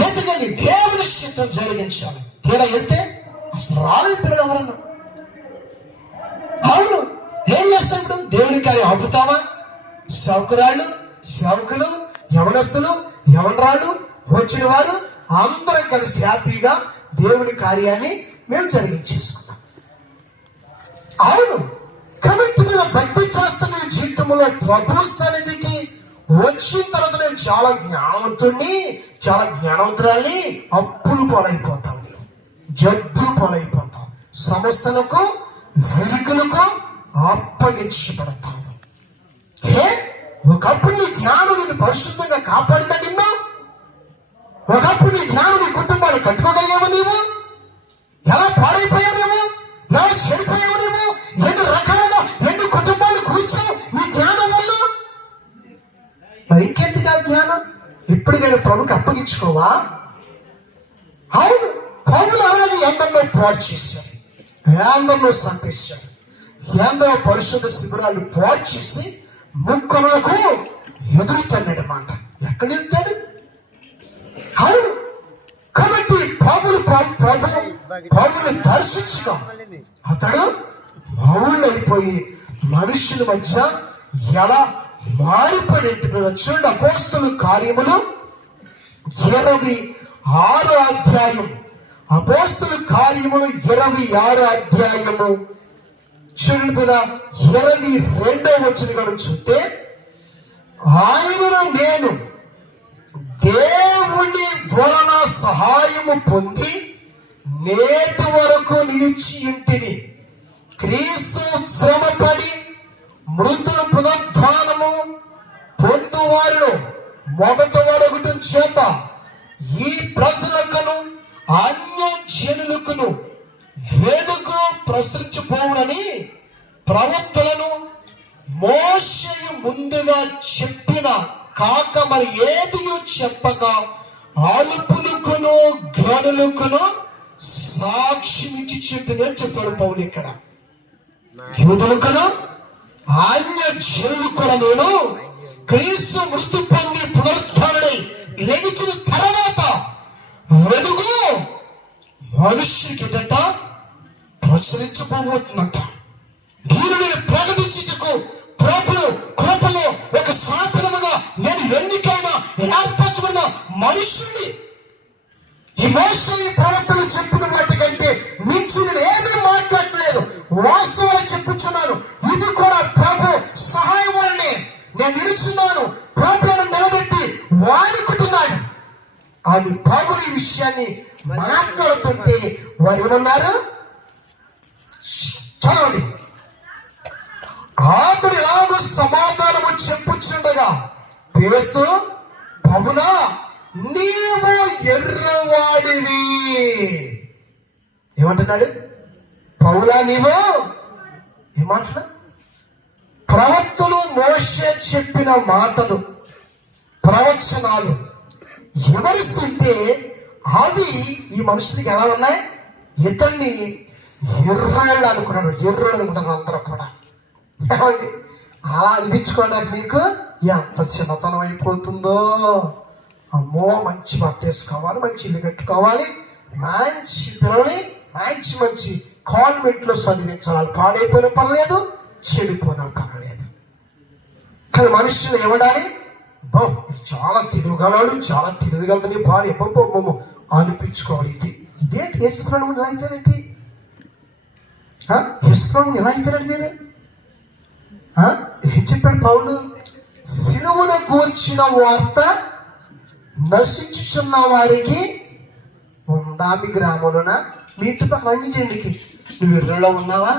ఎందుకని? దేవుని చిత్తం జరిగించాలి. తీరా వెళ్తే అసలు రాలేదు పిల్లలు ఎవరన్నా. అవును, ఏం చేస్తాం ఇప్పుడు? దేవుని కార్యం ఆపుతావా? సేవకులు యవనస్తులు యవనరాళ్ళు వచ్చిన వారు అందరం కలిసి హ్యాపీగా దేవుని కార్యాన్ని మేము జరిగించేసుకున్నాం. అవును, కాబట్టి మీరు భక్తి చేస్తున్న జీవితంలో ప్రభు సన్నిధికి వచ్చిన తర్వాత నేను చాలా జ్ఞానవంతుణ్ణి, చాలా జ్ఞానవంతురాల్ని. అప్పులు పాలైపోతావు, జబ్బులు పాలైపోతావు, సమస్యలకు విరికులకు అప్పగించబడతావు. ఒకప్పుడు నీ జ్ఞానం నిన్ను పరిశుద్ధంగా కాపాడిందా? నిన్ను ఒకప్పుడు నీ జ్ఞానం నీ కుటుంబాన్ని కట్టుకోగలిగావు. నీవు ఎలా పాడైపోయావేమో, ఎలా చెడిపోయావు. నీవు ఎన్ని రకాలుగా ఎన్ని కుటుంబాలు కూర్చావు నీ జ్ఞానం వల్ల. ఇంకెందుకు ఆ జ్ఞానం? ఇప్పుడు నేను ప్రభుకి అప్పగించుకోవా? అవును, ప్రభులు అలాగే ఎందరిలో పాడు చేశారు, ఎందరిలో సంపేశారు, ఎందరో పరిశుద్ధ శిబిరాలు పాడు చేసి ముక్కలకు ఎదురు తన్నాడు మాట. ఎక్కడ వెళ్తాడు? అవును, కాబట్టి ప్రభుని దర్శించగా అతడు మౌళ్ళు అయిపోయి మనుషుల మధ్య ఎలా మారిపోయినట్టు చూడండి. అపోస్తల కార్యములు 26వ అధ్యాయం. అపోస్తల కార్యములు 26వ అధ్యాయము చూడండి పిల్ల 22వ వచనం కూడా చూస్తే, ఆయనను నేను దేవుని వలన సహాయము పొంది నేటి వరకు నిలిచి ఇంటిని. క్రీస్తు శ్రమపడి మృతుల పునరుద్ధానము పొందువారిలో మొదట వరగటం చేత ఈ ప్రజలకును అన్య జనులకును వెలుగు ప్రసరించిపోవునని ప్రవక్తలను మోషేయు ముందుగా చెప్పిన కాక మరి ఏది చెప్పక అల్పులకును జ్ఞానులకును సాక్ష్యం ఇచ్చి చెప్తుందని చెప్పాడు పౌలు. ఇక్కడ యూదులకును అన్య జనులు కూడా నేను క్రీస్తు మృతి పొంది పునరుద్ధానుడై లేచిన తర్వాత వెలుగు మనుష్యుడికి ఎదట ప్రచురించబోతుందంట. దీనిని ప్రకటించుటకు ప్రభు కృపలో ఒక సాధనముగా నేను ఎన్నికైనా ఏర్పరచబడిన మనుషుని. ఈ మోసే ప్రవక్తలు చెప్పిన వాటి కంటే మించి నేను ఏమీ మాట్లాడలేదు, వాస్తవాలు చెప్పుచున్నాను. ఇది కూడా ప్రభు సహాయం వల్లనే నేను నిలుచున్నాను. ప్రభులను నిలబెట్టి వాడుకుంటున్నాడు అని ప్రభుని విషయాన్ని మాట్లాడుతుంటే వారు ఏమన్నారు? చదవండి. అతడు ఎలాగో సమాధానము చెప్పుచుండగా పేస్తూ, పౌలా నీవు ఎర్రవాడివి. ఏమంటున్నాడు? పౌలా నీవు ఏమంటున్నా? ప్రవక్తలు మోషే చెప్పిన మాటలు ప్రవచనాలు వివరిస్తుంటే అవి ఈ మనుషులకి ఎలా ఉన్నాయి? ఇతన్ని ఎర్రాళ్ళు అనుకున్నాడు, ఎర్రడు అనుకుంటారు అందరూ కూడా. ఏమండి, అలా అనిపించుకోవడానికి మీకు ఎంత చిన్నతనం అయిపోతుందో. అమ్మో, మంచి బట్ట వేసుకోవాలి, మంచి ఇల్లు కట్టుకోవాలి, మంచి పిల్లల్ని మంచి మంచి కాన్వెంట్లో చదివించాలి. పాడైపోయిన పర్లేదు, చెడిపోయినా పర్లేదు. కానీ మనుషులు ఏమడాలి? చాలా తిరగలడు, చాలా తిరగలదని భార్య బొమ్మ అనిపించుకోవాలి. ఇదేంటి యేసుప్రభుని ఎలా అయిపోయారంటే? యేసుప్రభుని ఎలా అయిపోయాడు మీరే? ఏం చెప్పాడు పౌలు? సిలువను కూర్చిన వార్త నశించుచున్న వారికి ఉందా మీ గ్రామంలోనా? మీ ఇంటి పక్కన అంజండికి నువ్వు ఎర్రలో ఉన్నావా?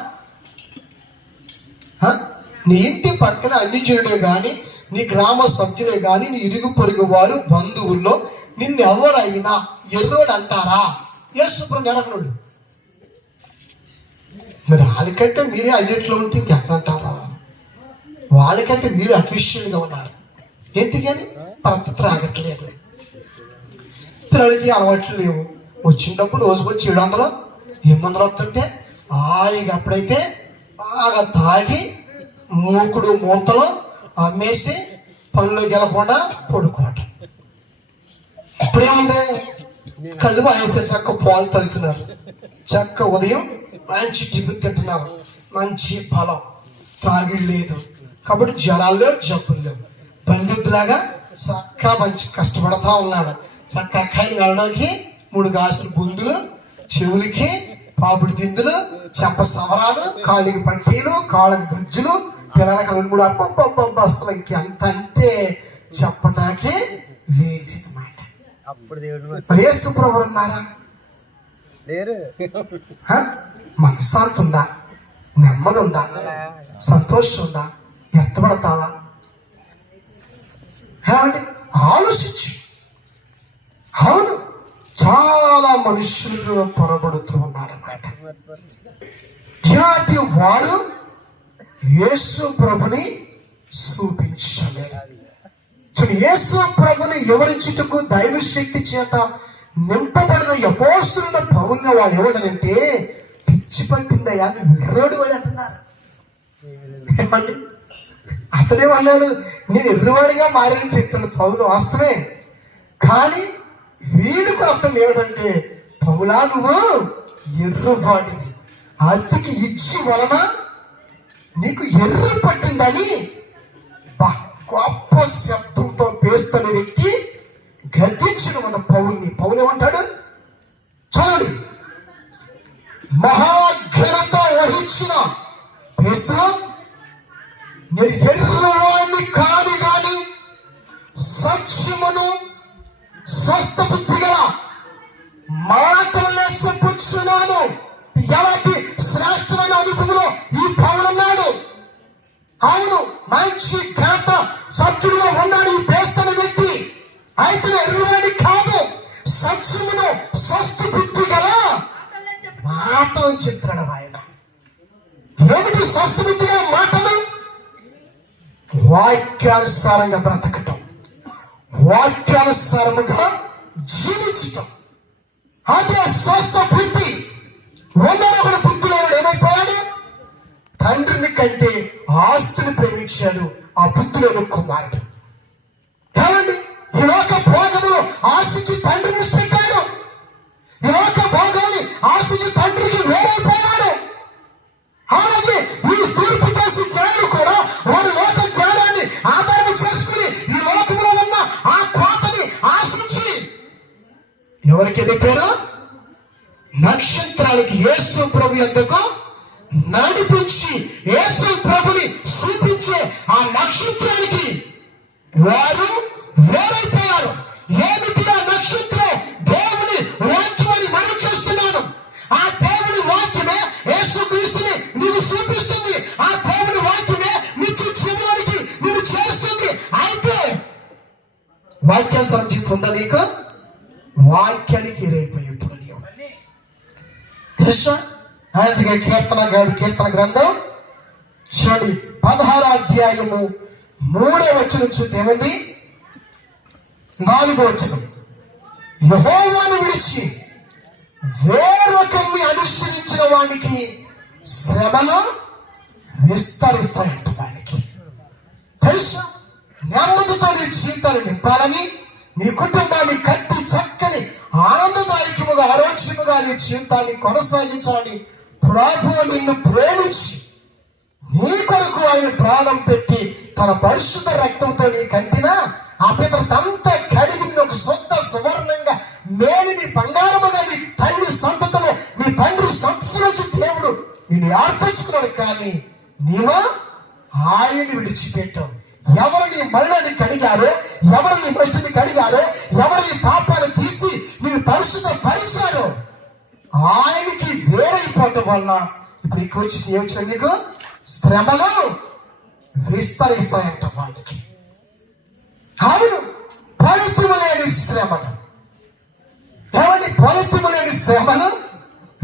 నీ ఇంటి పక్కన అంజుడే కానీ, నీ గ్రామ సభ్యులే కానీ, నీ ఇరుగు పొరుగు వారు బంధువుల్లో నిన్ను ఎవరైనా ఎర్రోడు అంటారా? యేసుప్రభుని ఎరగనుడు. మరి వాళ్ళకంటే మీరే అన్నిట్లో ఉంటే ఇంకెక్కడంటారా? వాళ్ళకంటే మీరు అఫీషియల్గా ఉన్నారు. ఎందుకని? పద్ధతి రాగట్లేదు, పిల్లలకి అలవాట్లు లేవు. వచ్చిన డబ్బు రోజుకు వచ్చి 700 800 వస్తుంటే హాయిగా అప్పుడైతే బాగా తాగి మూకుడు మూతలు అమ్మేసి పనులు గెలకుండా పడుకోవటం. ఇప్పుడేముంది? కళ్ళు బాగేసారు, చక్క పాలు తగ్గుతున్నారు, చక్క ఉదయం మంచి టిఫిన్ తింటున్నారు, మంచి ఫలం. తాగి లేదు కాబట్టి జ్వరాలు లేవు, జబ్బులు లేవు. పండితులాగా చక్క మంచి కష్టపడతా ఉన్నాడు. చక్క అక్కడికి వెళ్ళడానికి 3 గాసులు బుందులు, చెవులకి పాపుడి బిందులు, చెంప సవరాలు, కాళ్ళకి పట్టీలు, కాళ్ళకి గజ్జులు, పిల్లలకి 2-3 అబ్బబ్బబ్బ అసలు ఎంత అంటే చెప్పటానికి వీలేదు మాట. యేసుప్రభువు ఉన్నారా? మనశ్శాంతి ఉందా? నెమ్మది ఉందా? సంతోషం ఉందా? ఎత్తపడతావా? ఏమండి, ఆలోచించు. అవును, చాలా మనుషులు పొరబడుతూ ఉన్నారన్నమాట. ఇలాంటి వాడు యేసు ప్రభుని చూపించలేరు. యేసు ప్రభుని వివరించుటకు దైవశక్తి చేత నింపబడిన అపోస్తలుల పౌరుల వాళ్ళు ఏమన్నారంటే, పిచ్చి పట్టిందయ్యా, నువ్వు ఎర్రోడు అని అంటున్నారు. ఏమండి, అతడేమన్నాడు? నేను ఎర్రవాడిగా మారని చెప్తాను పౌలు, వాస్తవే. కానీ వీడికి అర్థం ఏమిటంటే, పౌలా నువ్వు ఎర్రవాడివి, అతికి ఇచ్చి వలన నీకు ఎర్ర పట్టిందని గొప్ప శబ్దంతో పేస్తున్న వ్యక్తి గద్దించిన మన పౌరుని. పౌలు ఏమంటాడు చూడండి, మహాఘనత వహించిన పేస్తున్నా నేను ఎర్రవాడిని కాని గాని సత్యమును స్వస్థ బుద్ధి గల మాటలనే చెప్పుచున్నాను. ఎలాంటి శ్రేష్టమైన అనుభవంలో ఈ పౌలున్నాడు. అవును, మంచి ఘనత సత్యుడుగా ఉన్నాడు ఈ పేస్తున్న వ్యక్తి. అయితే ఎర్రవాడి కాదు, సత్యమును స్వస్థ బుద్ధి గల మాటలను చెప్తున్నాడు ఆయన. ఏమిటి స్వస్థ బుద్ధి గల మాటలు? వాక్యానుసారంగా బ్రతకటం, వాక్యానుసారముగా జీవించటం, అదే స్వస్థ బుద్ధి. ఒకడు బుద్ధి లేడు ఏమైపోయాడు? తండ్రిని కంటే ఆస్తిని ప్రేమించాడు ఆ బుద్ధి లేని కుమారుడు. ఏమండి, ఈ లోక భోగము ఆశించి తండ్రిని పెట్టాడు. ఈ లోక భోగాన్ని ఆశించి తండ్రికి వేరైపోయాడు. అలాగే ఈ తూర్పు చేసి జ్ఞానులు కూడా వాడు లోక జ్ఞానాన్ని ఆధారం చేసుకుని ఈ లోకంలో ఉన్న ఆ కోతని ఆశించి ఎవరికి ఎదిగాడు? నక్షత్రాలకి యేసు ప్రభు యొద్దకు నడిపించి యేసు ప్రభుని చూపించే ఆ నక్షత్రానికి వారు వేరైపోయారు. ఏమిటి ఆ నక్షత్రం? దేవుని వాక్యమని మనం చేస్తున్నాను. ఆ దేవుని వాక్యమే యేసుక్రీస్తుని నీకు చూపిస్తుంది. ఆ దేవుని వాక్యమే నిత్య జీవనానికి నిన్ను చేరుస్తుంది. అయితే వాక్యానుసారం జీవితం ఉందా నీకు? వాక్యానికి ఎరైపోయి ఇప్పుడు నీవు తెలుసా? అందుకే కీర్తన గ్రంథం చూడండి 16వ అధ్యాయము 3వ వచనం చూస్తే ఏమంది? 4వ వచనం, యెహోవాను విడిచి వేరొకరిని అనుసరించిన వానికి శ్రమలు విస్తరిస్తాయంట. వానికి తెలుసు, నెమ్మదితో నీ జీవితాన్ని నింపాలని, నీ కుటుంబాన్ని కట్టి చక్కని ఆనందదాయకముగా ఆరోగ్యముగా నీ జీవితాన్ని కొనసాగించాలని ప్రభువు నిన్ను ప్రేమించి నీ కొరకు ఆయన ప్రాణం పెట్టి తన పరిశుద్ధ రక్తంతో నీ కంటిన అపవిత్రతంతా కడిగి ఒక సొంత సువర్ణంగా మేలు నీ బంగారముగా నీ తండ్రి సంతతిలో నీ తండ్రి సంతతి నుంచి దేవుడు నిన్ను ఏర్పరచుకున్నాడు. కానీ నీవు ఆయన్ని విడిచిపెట్టావు. ఎవరు నీ మళ్ళని కడిగారో, ఎవరు నీ భ్రష్టుని కడిగారో, ఎవరు నీ పాపాన్ని తీసి నేను పరిశుద్ధ పరిచారో ఆయనకి వేరైపోవటం వలన ఇప్పుడు ఎక్కువ వచ్చేసి ఏమొచ్చిన నీకు శ్రమలు విస్తరిస్తాయంట వాడికి. అవును, ఫలితము లేని శ్రమలు, ఏమని ఫలితము లేని శ్రమలు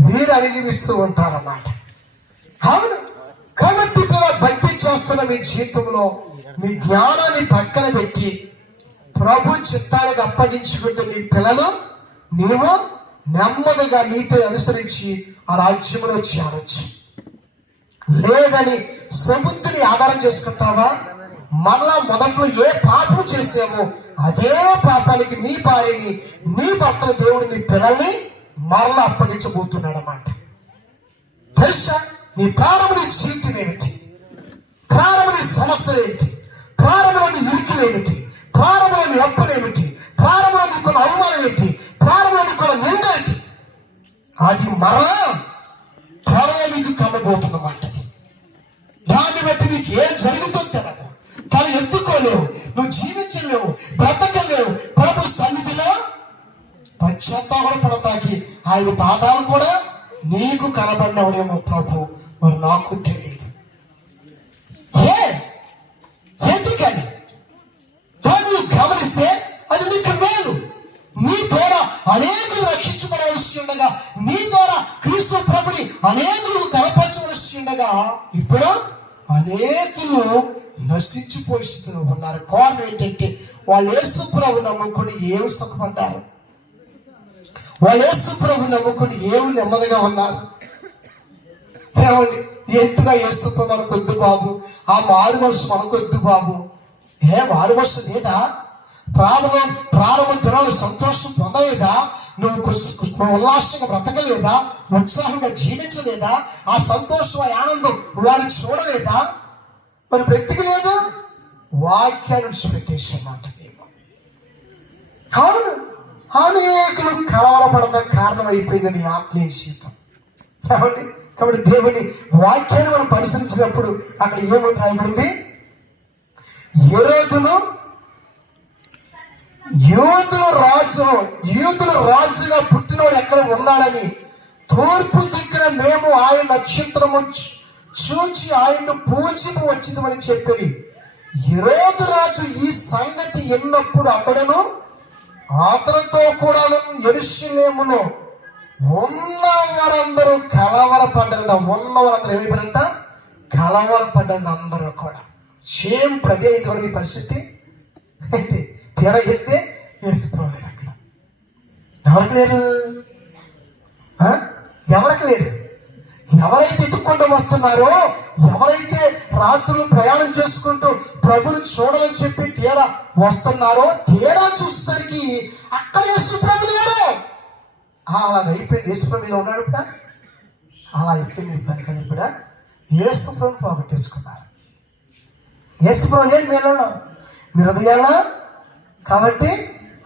వీరు అనుభవిస్తూ ఉంటారన్నమాట. అవును, కాబట్టి ఇప్పుడు భక్తి చేస్తున్న మీ జీవితంలో మీ జ్ఞానాన్ని పక్కన పెట్టి ప్రభు చిత్తానికి అప్పగించుకుంటే మీ పిల్లలు నీవు నెమ్మదిగా నీతో అనుసరించి ఆ రాజ్యంలో చేరొచ్చు. లేదని సముద్రుని ఆధారం చేసుకుంటావా? మరలా మొదట్లో ఏ పాపం చేసామో అదే పాపానికి నీ భార్యని, నీ భర్తను, దేవుడు నీ పిల్లల్ని మరలా అప్పగించబోతున్నాడు అన్నమాట. తెలుసా, నీ ప్రారంభ జీవితం ఏమిటి, ప్రారంభ సమస్యలు ఏమిటి, ప్రారంభంలోని ఇరుకులు ఏమిటి, ప్రారంభంలోని అప్పులు ఏమిటి, ప్రారంభంలోని కొన్ని అవమానం ఏంటి, ప్రారంభంలోని కొన్ని నింద ఏంటి, అది మరలా త్వరలో నీకు కమ్మబోతున్నమాట. దాన్ని బట్టి నీకు ఏం జరుగుతుందో తెలదు, తను ఎత్తుకోలేవు, నువ్వు జీవించలేవు, బ్రతకలేవు. ప్రభు సన్నిధిలో పశ్చాత్తాపం పడతాకి ఆయన పాదాలు కూడా నీకు కనబడినవుడేమో ప్రభు, మరి నాకు తెలియదు. ఎందుకని దాన్ని గమనిస్తే అది నీకు మేలు. నీ ద్వారా అనేకులు రక్షించబడవలసి ఉండగా, నీ ద్వారా క్రీస్తు ప్రభుని అనేకులు కనపరచవలసి ఉండగా ఇప్పుడు అనేకులు నశించిపోయిస్తూ ఉన్నారు. కారణం ఏంటంటే వాళ్ళు యేసు ప్రభు నమ్ముకుని ఏమి సుఖపడ్డారు, వాళ్ళు యేసు ప్రభు నమ్ముకుని ఏమి నెమ్మదిగా ఉన్నారు. ఏమండి, ఎంతగా యేసు ప్రభు మనకొద్దు బాబు, ఆ మారు మనసు మనకొద్దు బాబు. మారు మనసు లేదా? ప్రారంభ దినాలు సంతోషం పొందలేదా? నువ్వు ఉల్లాసంగా బ్రతకలేదా? ఉత్సాహంగా జీవించలేదా? ఆ సంతోషం, ఆ ఆనందం వారిని చూడలేదా? మరి బ్రతికి లేదు, వాక్యాన్ని విడిచిపెట్టేసన్నమాట. అవును, అనేకులు కలవరపడతా కారణం అయిపోయింది నీ ఆత్మీయ జీవితం. కాబట్టి దేవుని వాక్యాన్ని మనం పరిశీలించినప్పుడు అక్కడ ఏమని రాయబడింది? యూదుల రాజుగా పుట్టినోడు ఎక్కడ ఉన్నాడని తూర్పు దిక్కున మేము ఆయన నక్షత్రము చూచి ఆయన్ను పూజింపు వచ్చిందని చెప్పి హేరోదు రాజు ఈ సంగతి విన్నప్పుడు అతనితో కూడా యెరూషలేములో ఉన్నవారందరూ కలవరపడ్డారంట. ఉన్నవారందరూ ఏమైపోయారంట? కలవరపడ్డారు అందరూ కూడా. సేమ్ ప్రదే ఈ పరిస్థితి. తీర వెళ్తే వేసుకోలేదు. అక్కడ ఎవరికి లేదు, ఎవరికి లేదు. ఎవరైతే ఎత్తుక్కుంటూ వస్తున్నారో, ఎవరైతే రాత్రులు ప్రయాణం చేసుకుంటూ ప్రభుని చూడమని చెప్పి తీరా వస్తున్నారో, తీరా చూసేసరికి అక్కడ యేసు ప్రభు లేడు. అలా అయిపోయింది. యేసు ప్రభు మీద ఉన్నాడు కూడా, అలా అయిపోయింది పని కదా. ఇప్పుడు యేసు ప్రభు పోగొట్టేసుకున్నారు. యేసు ప్రభు లేడు మీలో, మీ హృదయాల. కాబట్టి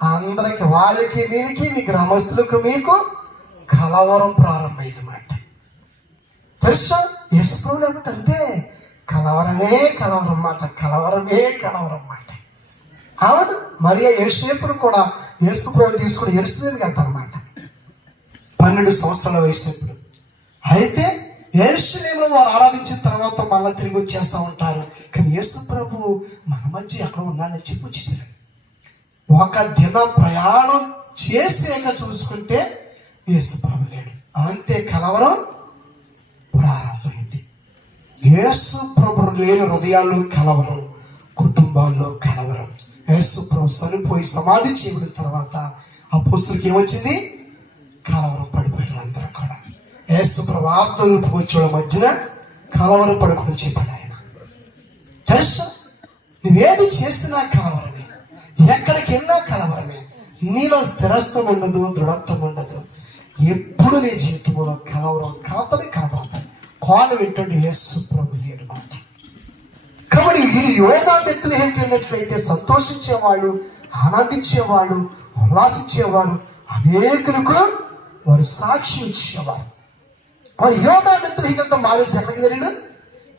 అందరికి, వాళ్ళకి, వీరికి, మీ గ్రామస్తులకు, మీకు కలవరం ప్రారంభమైంది మాట. తెలుసా, యేసు ప్రభు లేకపోతే అంతే, కలవరమే కలవరం మాట, కలవరమే కలవరం మాట. అవును, మరియా యోసేపును కూడా యేసు ప్రభు తీసుకుని యెరూషలేముకి వెళ్తారన్నమాట 12 సంవత్సరాల వయసేపుడు. అయితే యెరూషలేములో వారు ఆరాధించిన తర్వాత మళ్ళీ తిరిగి వచ్చేస్తూ ఉంటారు. కానీ యేసు ప్రభు మన మధ్య అక్కడ ఉన్నాడని చెప్పి వచ్చేసారు. ఒక దినం ప్రయాణం చేసాక చూసుకుంటే యేసు ప్రభు లేడు. అంతే, కలవరం ప్రారంభమైంది. యేసు ప్రభు లేని హృదయాల్లో కలవరం, కుటుంబాల్లో కలవరం. యేసు ప్రభు చనిపోయి సమాధి చేయబడిన తర్వాత అపోస్తలుకి ఏమొచ్చింది? కలవరం పడిపోయారు అందరూ కూడా. యేసు ప్రభు ఆత్మరూపం వచ్చే మధ్యన కలవరం పడుకుని చెప్పాడు ఆయన. తెలుసు, నువ్వేది చేసినా కలవరమే, ఎక్కడికి వెళ్ళినా కలవరమే. నీలో స్థిరత్వం ఉండదు, దృఢత్వం ఉండదు. ఎప్పుడు నీ జీవితంలో కలవరం కనబడతాయి. కాలు వింటుండే యేసు ప్రభు లేడు మాట. కాబట్టి వీళ్ళు యోధా బెత్లెహేముకి వెళ్ళినట్లయితే సంతోషించేవాళ్ళు, ఆనందించేవాళ్ళు, ఉల్లాసించేవారు, అనేకులకు వారు సాక్షి ఇచ్చేవారు. వారు యోధా బెత్లెహేముకంతా మానేసి ఎక్కడికి వెళ్ళాడు?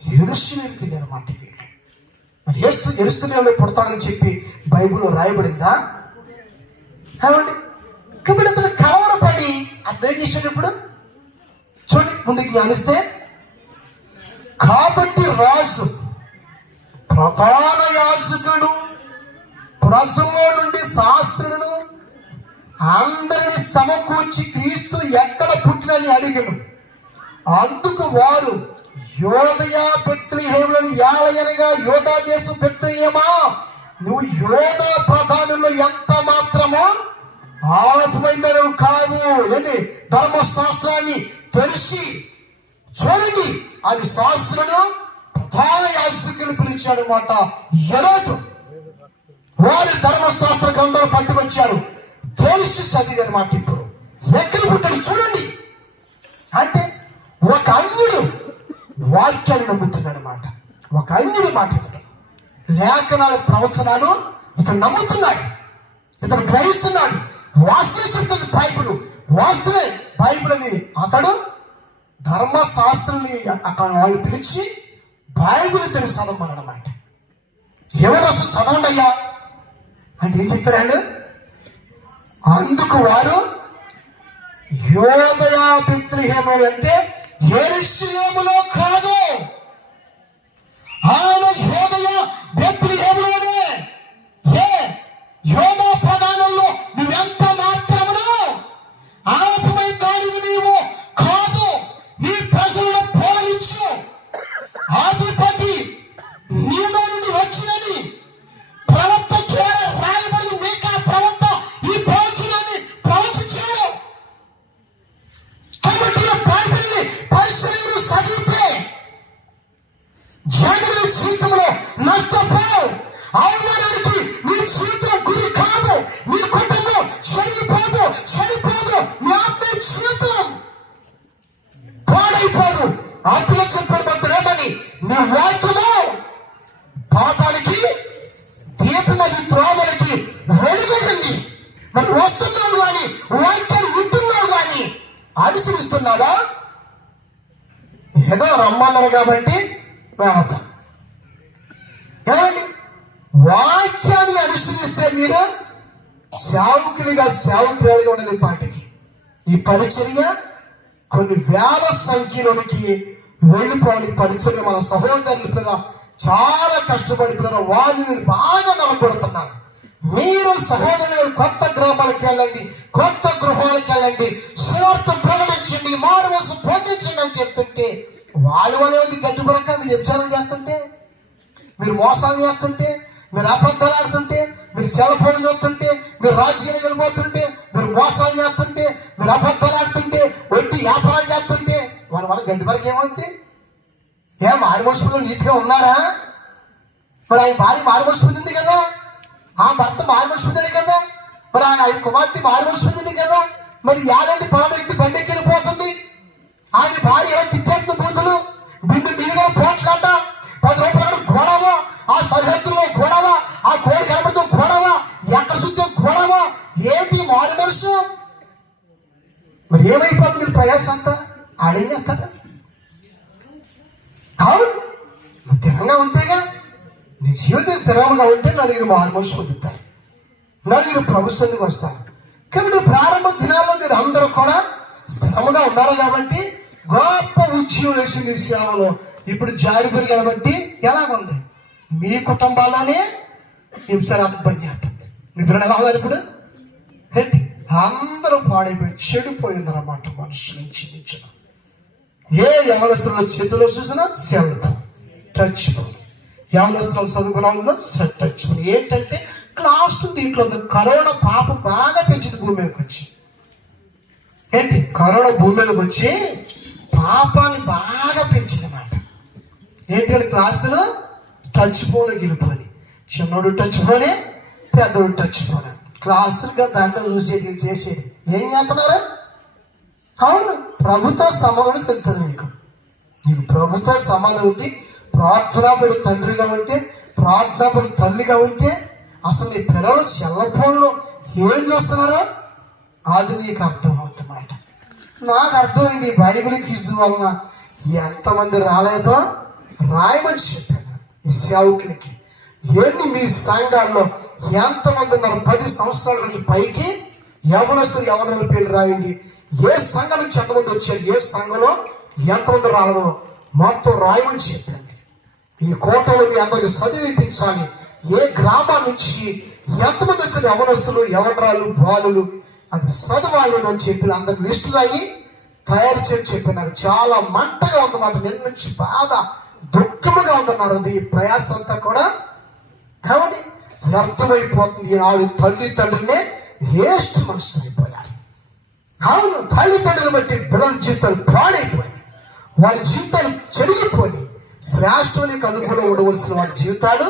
యెరూషలేముకి వెళ్ళారు మాట. మరి యేసు యెరూషలేములో పుడతాడని చెప్పి బైబిల్లో రాయబడిందా? ఏమండి? కాబట్టి అతను కలవరపడి అతను ఏం చేశాడు? ఇప్పుడు చూడండి, ముందుకు జ్ఞానిస్తే, కాబట్టి రాజు ప్రధాన యాజకుడు ప్రజల్లో నుండి శాస్త్రులను అందరినీ సమకూర్చి క్రీస్తు ఎక్కడ పుట్టినని అడిగను. అందుకు వారు, యోదయ బెత్లెహేములను ఏలయనగా యోధా దేశం బెత్లెహేమా, నువ్వు యోధా ప్రధానుల్లో ఎంత మాత్రమో ఆలపమైనవి కావు. ఏంటి? ధర్మశాస్త్రాన్ని తెలిసి చూడండి అని శాస్త్రులను ప్రధాన యాజకులు పిలిచాడు మాట. ఎరోదు వారి ధర్మశాస్త్ర గ్రంథాలు పట్టుకొచ్చారు, తెలిసి చదివారు మాట. ఇప్పుడు ఎక్కడ పుట్టాడు చూడండి అంటే ఒక అన్యుడు వాక్యాన్ని నమ్ముతున్నాడు మాట. ఒక అన్యుడు మాట. ఇతడు లేఖనాలు, ప్రవచనాలు ఇతను నమ్ముతున్నాడు, ఇతను గ్రహిస్తున్నాడు. వాస్తవే చెప్తుంది బైబిల్, వాస్తవే బైబిల్ అని అతడు ధర్మశాస్త్రాన్ని అక్కడ వాళ్ళు పిలిచి బైబిల్ తెలిసి చదవమన్నాడు అన్నమాట. ఎవరు అసలు చదవండి అయ్యా అంటే ఏం చెప్పారు వాళ్ళు? అందుకు వారు, యోదయ బెత్లెహేము అంటే యెరూషలేములో కాదు, ఆయన యోదయ బెత్లెహేములోనే. యోధా ప్రధానంలో నువ్వెంత మాత్రమును ఆలపమైన దానివి నీవు కాదు. నీ ప్రజలను పోలించు, అధిపతి నీలో నుండి వచ్చినని ప్రవక్త ద్వారా రాయబడి మీకా ప్రవక్త ఈ ప్రవచనాన్ని ప్రవచించాడు. కాబట్టి బైబిల్ని పరిశీలన చదివితే జనుల జీవితంలో నష్టపోవు. అవమానానికి నీ జీవితం గురి కాదు, నీ కుటుంబం చనిపోదు, నీ ఆత్మీయ జీవితం పాడైపోదు. ఆత్మీయ చెప్పాడు భక్తుడేమని, నీ వాక్యము పాపానికి దీపమది, త్రోవలకి వెలుగుతుంది. మరి వస్తున్నావు కానీ, వాక్యాలు వింటున్నావు కానీ అనుసరిస్తున్నావా? ఏదో రమ్మన్నారు కాబట్టి వెళతాం. ఏమండి? వాక్యాన్ని అనుసరిస్తే మీరు సేవకులుగా ఉండాలి. పాటికి ఈ పరిచర్య కొన్ని వేల సంఖ్యలోనికి వెళ్ళిపోవాలి. పరిచర్య మన సహోదరులు పిల్లలు చాలా కష్టపడి పిల్లలు వాళ్ళని బాగా నలగొడుతున్నారు. మీరు సహోదరులు కొత్త గ్రామాలకు వెళ్ళండి, కొత్త గృహాలకు వెళ్ళండి, సువార్త ప్రకటించండి, మానవసు పొందించండి అని చెప్తుంటే వాళ్ళు ఉంది గట్టిపడక మీరు వ్యభిచారం చేస్తుంటే, మీరు మోసాలు చేస్తుంటే, మీరు అబద్ధాలు ఆడుతుంటే, మీరు సెలఫోన్ చేస్తుంటే, మీరు రాజకీయాలు వెళ్ళిపోతుంటే, మీరు మోసాలు చేస్తుంటే, మీరు అబద్ధాలు ఆడుతుంటే, వడ్డీ వ్యాపారాలు చేస్తుంటే వాళ్ళ గడ్డి వరకు ఏమవుతుంది? మారు మనుషులు నీతిగా ఉన్నారా? మరి ఆయన భార్య మారు మనుషు పొందింది కదా, ఆ భర్త మారు మనుషు పొందాడు కదా, మరి ఆయన కుమార్తె మారు మనుషు పొందింది కదా. మరి యాలంటి పొలం వ్యక్తి బండికి వెళ్ళిపోతుంది, ఆయన భార్య ఎలా తిట్టేస్తుంది, బూతులు బిందు బిల్లుగా పోట్లాట, 10 రూపాయలు గొడవ, ఆ సరిహద్దులో గొడవ, ఆ కోడి కనబడుతూ గొడవ, ఎక్కడ చూస్తే గొడవ. ఏంటి మారు మనసు? మరి ఏమైపోతుంది ప్రయాస అంతా? ఆడేస్తారు. అవును, నువ్వు స్థిరంగా ఉంటేగా, నీ జీవితం స్థిరంగా ఉంటే నలుగురు మారు మనసు పొందుతారు, నలుగురు ప్రభు సన్నిధికి వస్తారు. కాబట్టి ప్రారంభ దినాల్లో మీరు అందరూ కూడా స్థిరంగా ఉన్నారు కాబట్టి గొప్ప ఉద్యోగం వేసింది సేవలో. ఇప్పుడు జారిపోయి కాబట్టి ఎలాగుంది? మీ కుటుంబాల్లోనే హింసలు పని చేస్తుంది. మీ పిల్లలు ఎలా ఉన్నారు ఇప్పుడు? ఏంటి అందరూ పాడైపోయి చెడిపోయిందన్నమాట. మనుషుల నుంచి నించిన ఏ యవనస్తుల చేతిలో చూసినా సెల్ టచ్, యవనస్తులు చదువుకున్న టచ్. ఏంటంటే క్లాసు దీంట్లో ఉంది. కరోనా పాపం బాగా పెంచింది భూమి మీదకి వచ్చి. ఏంటి కరోనా భూమి మీదకి వచ్చి పాపాన్ని బాగా పెంచింది అన్నమాట. ఏంటి క్లాసులో టచ్ ఫోన్ గెలుపుని, చిన్నోడు టచ్ ఫోనే, పెద్దోడు టచ్ ఫోన్. క్లాసులుగా దాంట్లో చూసేది చేసేది ఏం చేస్తున్నారు? అవును, ప్రభుత్వ సంబంధం వెళ్తుంది. నీకు ప్రభుత్వ సంబంధం ఉంది, ప్రార్థనాపడి తండ్రిగా ఉంటే, ప్రార్థనాపడి తల్లిగా ఉంటే, అసలు నీ పిల్లలు సెల్ ఫోన్లో ఏం చేస్తున్నారో అది నీకు అర్థమవుతుందన్నమాట. నాకు అర్థమైంది. బైబిల్ క్విజ్ వలన ఎంతమంది రాలేదో రాయమని చెప్పాను ఈ సేవకునికి. ఎన్ని మీ సంఘాల్లో ఎంతమంది ఉన్నారు? 10 సంవత్సరాల నుంచి పైకి యవనస్తులు యవనుల పేర్లు రాయండి. ఏ సంఘం నుంచి ఎంతమంది వచ్చారు, ఏ సంఘంలో ఎంతమంది రాలేదో మొత్తం రాయమని చెప్పాను. ఈ కోటలో మీ అందరికి చదివిపించాలి. ఏ గ్రామం నుంచి ఎంతమంది వచ్చారు యవనస్తులు యవనరాలు బాలులు, అది చదవాలి అని చెప్పి అందరికి లిస్టులు అయ్యి తయారు చేసి చెప్పినారు. చాలా మంటగా ఉందన్నమాట. నిన్న నుంచి బాధ దుఃఖముగా ఉందన్నారు. అది ప్రయాస అంతా కూడా కాబట్టి వ్యర్థమైపోతుంది. ఈనాడు తల్లిదండ్రులే వేస్ట్ మనుషులు అయిపోయారు. అవును, తల్లిదండ్రులు బట్టి బిడ్డల జీవితాలు పాడైపోయి, వారి జీవితాలు చెరిగిపోయి, శ్రేష్ఠునికి అనుకూలంగా ఉండవలసిన వారి జీవితాలు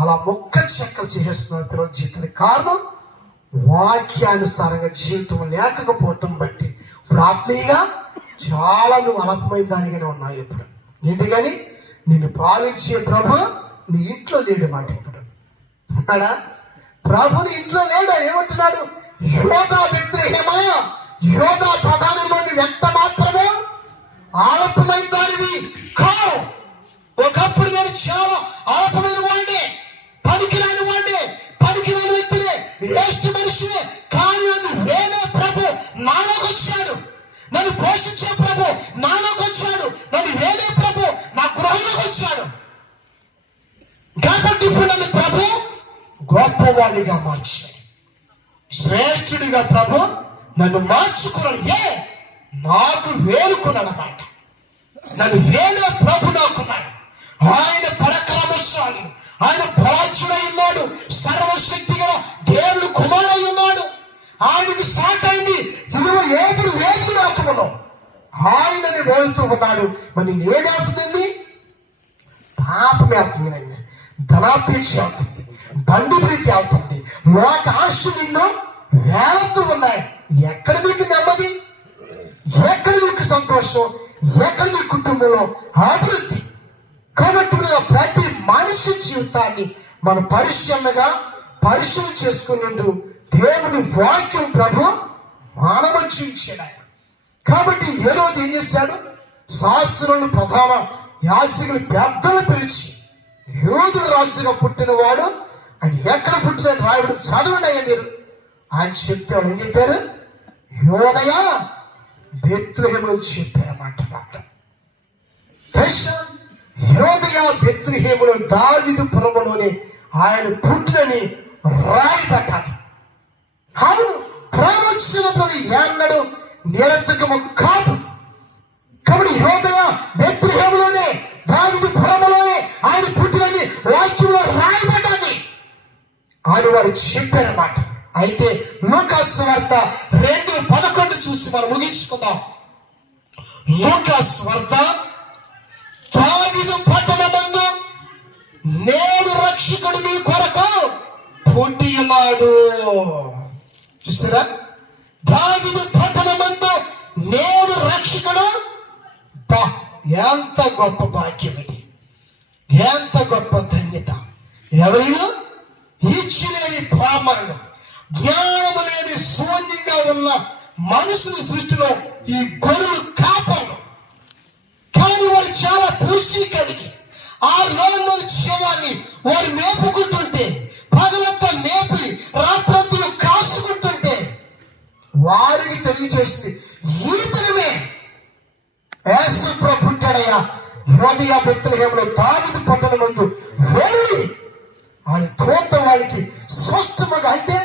అలా మొక్క చెక్కలు చేసేస్తున్నారు పిల్లల జీవితానికి. కారణం వాక్యానుసారంగా జీవితం లేకపోవటం బట్టి ఇప్పుడు ఆత్మీయంగా చాలా నువ్వు అల్పమైన దానిగానే ఉన్నావు. ఇప్పుడు ఎందుకని నిన్ను పాలించే ప్రభు నీ ఇంట్లో లేడు మాట. ఇప్పుడు అక్కడ ప్రభుని ఇంట్లో లేడు. ఏమంటున్నాడు? యోధా బెత్లెహేమా, యోధా ప్రధానంలోని ఎంత మాత్రమో ఆలపమైన దానివి కావు. ఒకప్పుడు నేను చాలా ఆలపమైన వాడినే, పనికిరాని వాడినే, పనికిరాని వ్యక్తినే, వేస్ట్ మనిషినే. కానీ నన్ను వేరే ప్రభు నాలోకి వచ్చాడు. నన్ను పోషించే ప్రభు నాలోకి వచ్చాడు. నన్ను వేరే ప్రభు నా గృహంలోకి వచ్చాడు. కాబట్టి ఇప్పుడు నన్ను ప్రభు గొప్పవాడిగా మార్చాడు. శ్రేష్ఠుడిగా ప్రభు నన్ను మార్చుకున్నాడు. నాకు వేలుకున్నాడు అన్నమాట. నన్ను వేలే ప్రభు నాకున్నాడు. ఆయన పరాక్రమశాలి, ఆయన బలాఢ్యుడై ఉన్నాడు. సర్వశక్తిగా దేవుడు కుమారుడై ఉన్నాడు. ఆయనకు సాటైంది విలువ ఏదుడు వేదుడు లోకములో ఆయనని వేలుతూ ఉన్నాడు. మరి నేనేవుతుంది? పాపమే అవుతుంది, ధనాపేక్ష అవుతుంది, బండి ప్రీతి అవుతుంది, లోక ఆశ నిన్ను వేలతో ఉన్నాయి. ఎక్కడ నీకు నెమ్మది, ఎక్కడ నీకు సంతోషం, ఎక్కడ నీ కుటుంబంలో అభివృద్ధి? కాబట్టి ప్రతి మనిషి జీవితాన్ని మనం పరిశీలన చేసుకున్నట్టు దేవుని వాక్యం ప్రభు మానవంచాడు ఆయన. కాబట్టి ఏ రోజు ఏం చేశాడు? శాస్త్రులను ప్రధాన యాజకులు పెద్దలు పిలిచి, యోధుడు రాజుగా పుట్టినవాడు ఆయన ఎక్కడ పుట్టిన రాయుడు చదవండి అయ్యా మీరు ఆయన చెప్తే వాళ్ళు ఏం చెప్పారు? యోదయ బెత్లెహేములో చెప్పారన్నమాట. యోదయ బెత్లెహేములో దావీదు పురములోనే ఆయన పుట్టినని రాయబడ్డాది. అవును, ప్రవచనములు ఎన్నడూ నిరర్థకము కాదు. కాబట్టి యోదయ బెత్లెహేములోనే దావీదు పురములోనే ఆయన పుట్టినని వాక్యంలో రాయబడ్డాది అని వారు చెప్పారన్నమాట. అయితే లూకాసు సువార్త 2:11 చూసి మనం ముగించుకుందాం. లూకాసు సువార్త, దావీదు పట్టణమందు నేడు రక్షకుడు మీ కొరకు పుట్టి ఉన్నాడు. చూసారా? దావీదు పట్టణమందు నేడు రక్షకుడు. ఎంత గొప్ప భాగ్యం ఇది, ఎంత గొప్ప ధన్యత. ఎవరైనా ఇచ్చిలేని పామరుడు, జ్ఞానము లేని శూన్యంగా ఉన్న మనుషుల దృష్టిలో ఈ గొర్రెలు కాపరులు. కానీ వారు చాలా పూసి కలిగి 6 నెలల జీవాన్ని వారు మేపుకుంటుంటే, పగలంతా మేపి రాత్రంతా కాసుకుంటుంటే వారికి తెలియజేసింది ఈతనమే యేసు పుట్టాడయ్యా యోదయ బెత్లెహేములో దావీదు పట్టణమందు వెళ్ళి అని తోత వారికి స్పష్టముగా, అంటే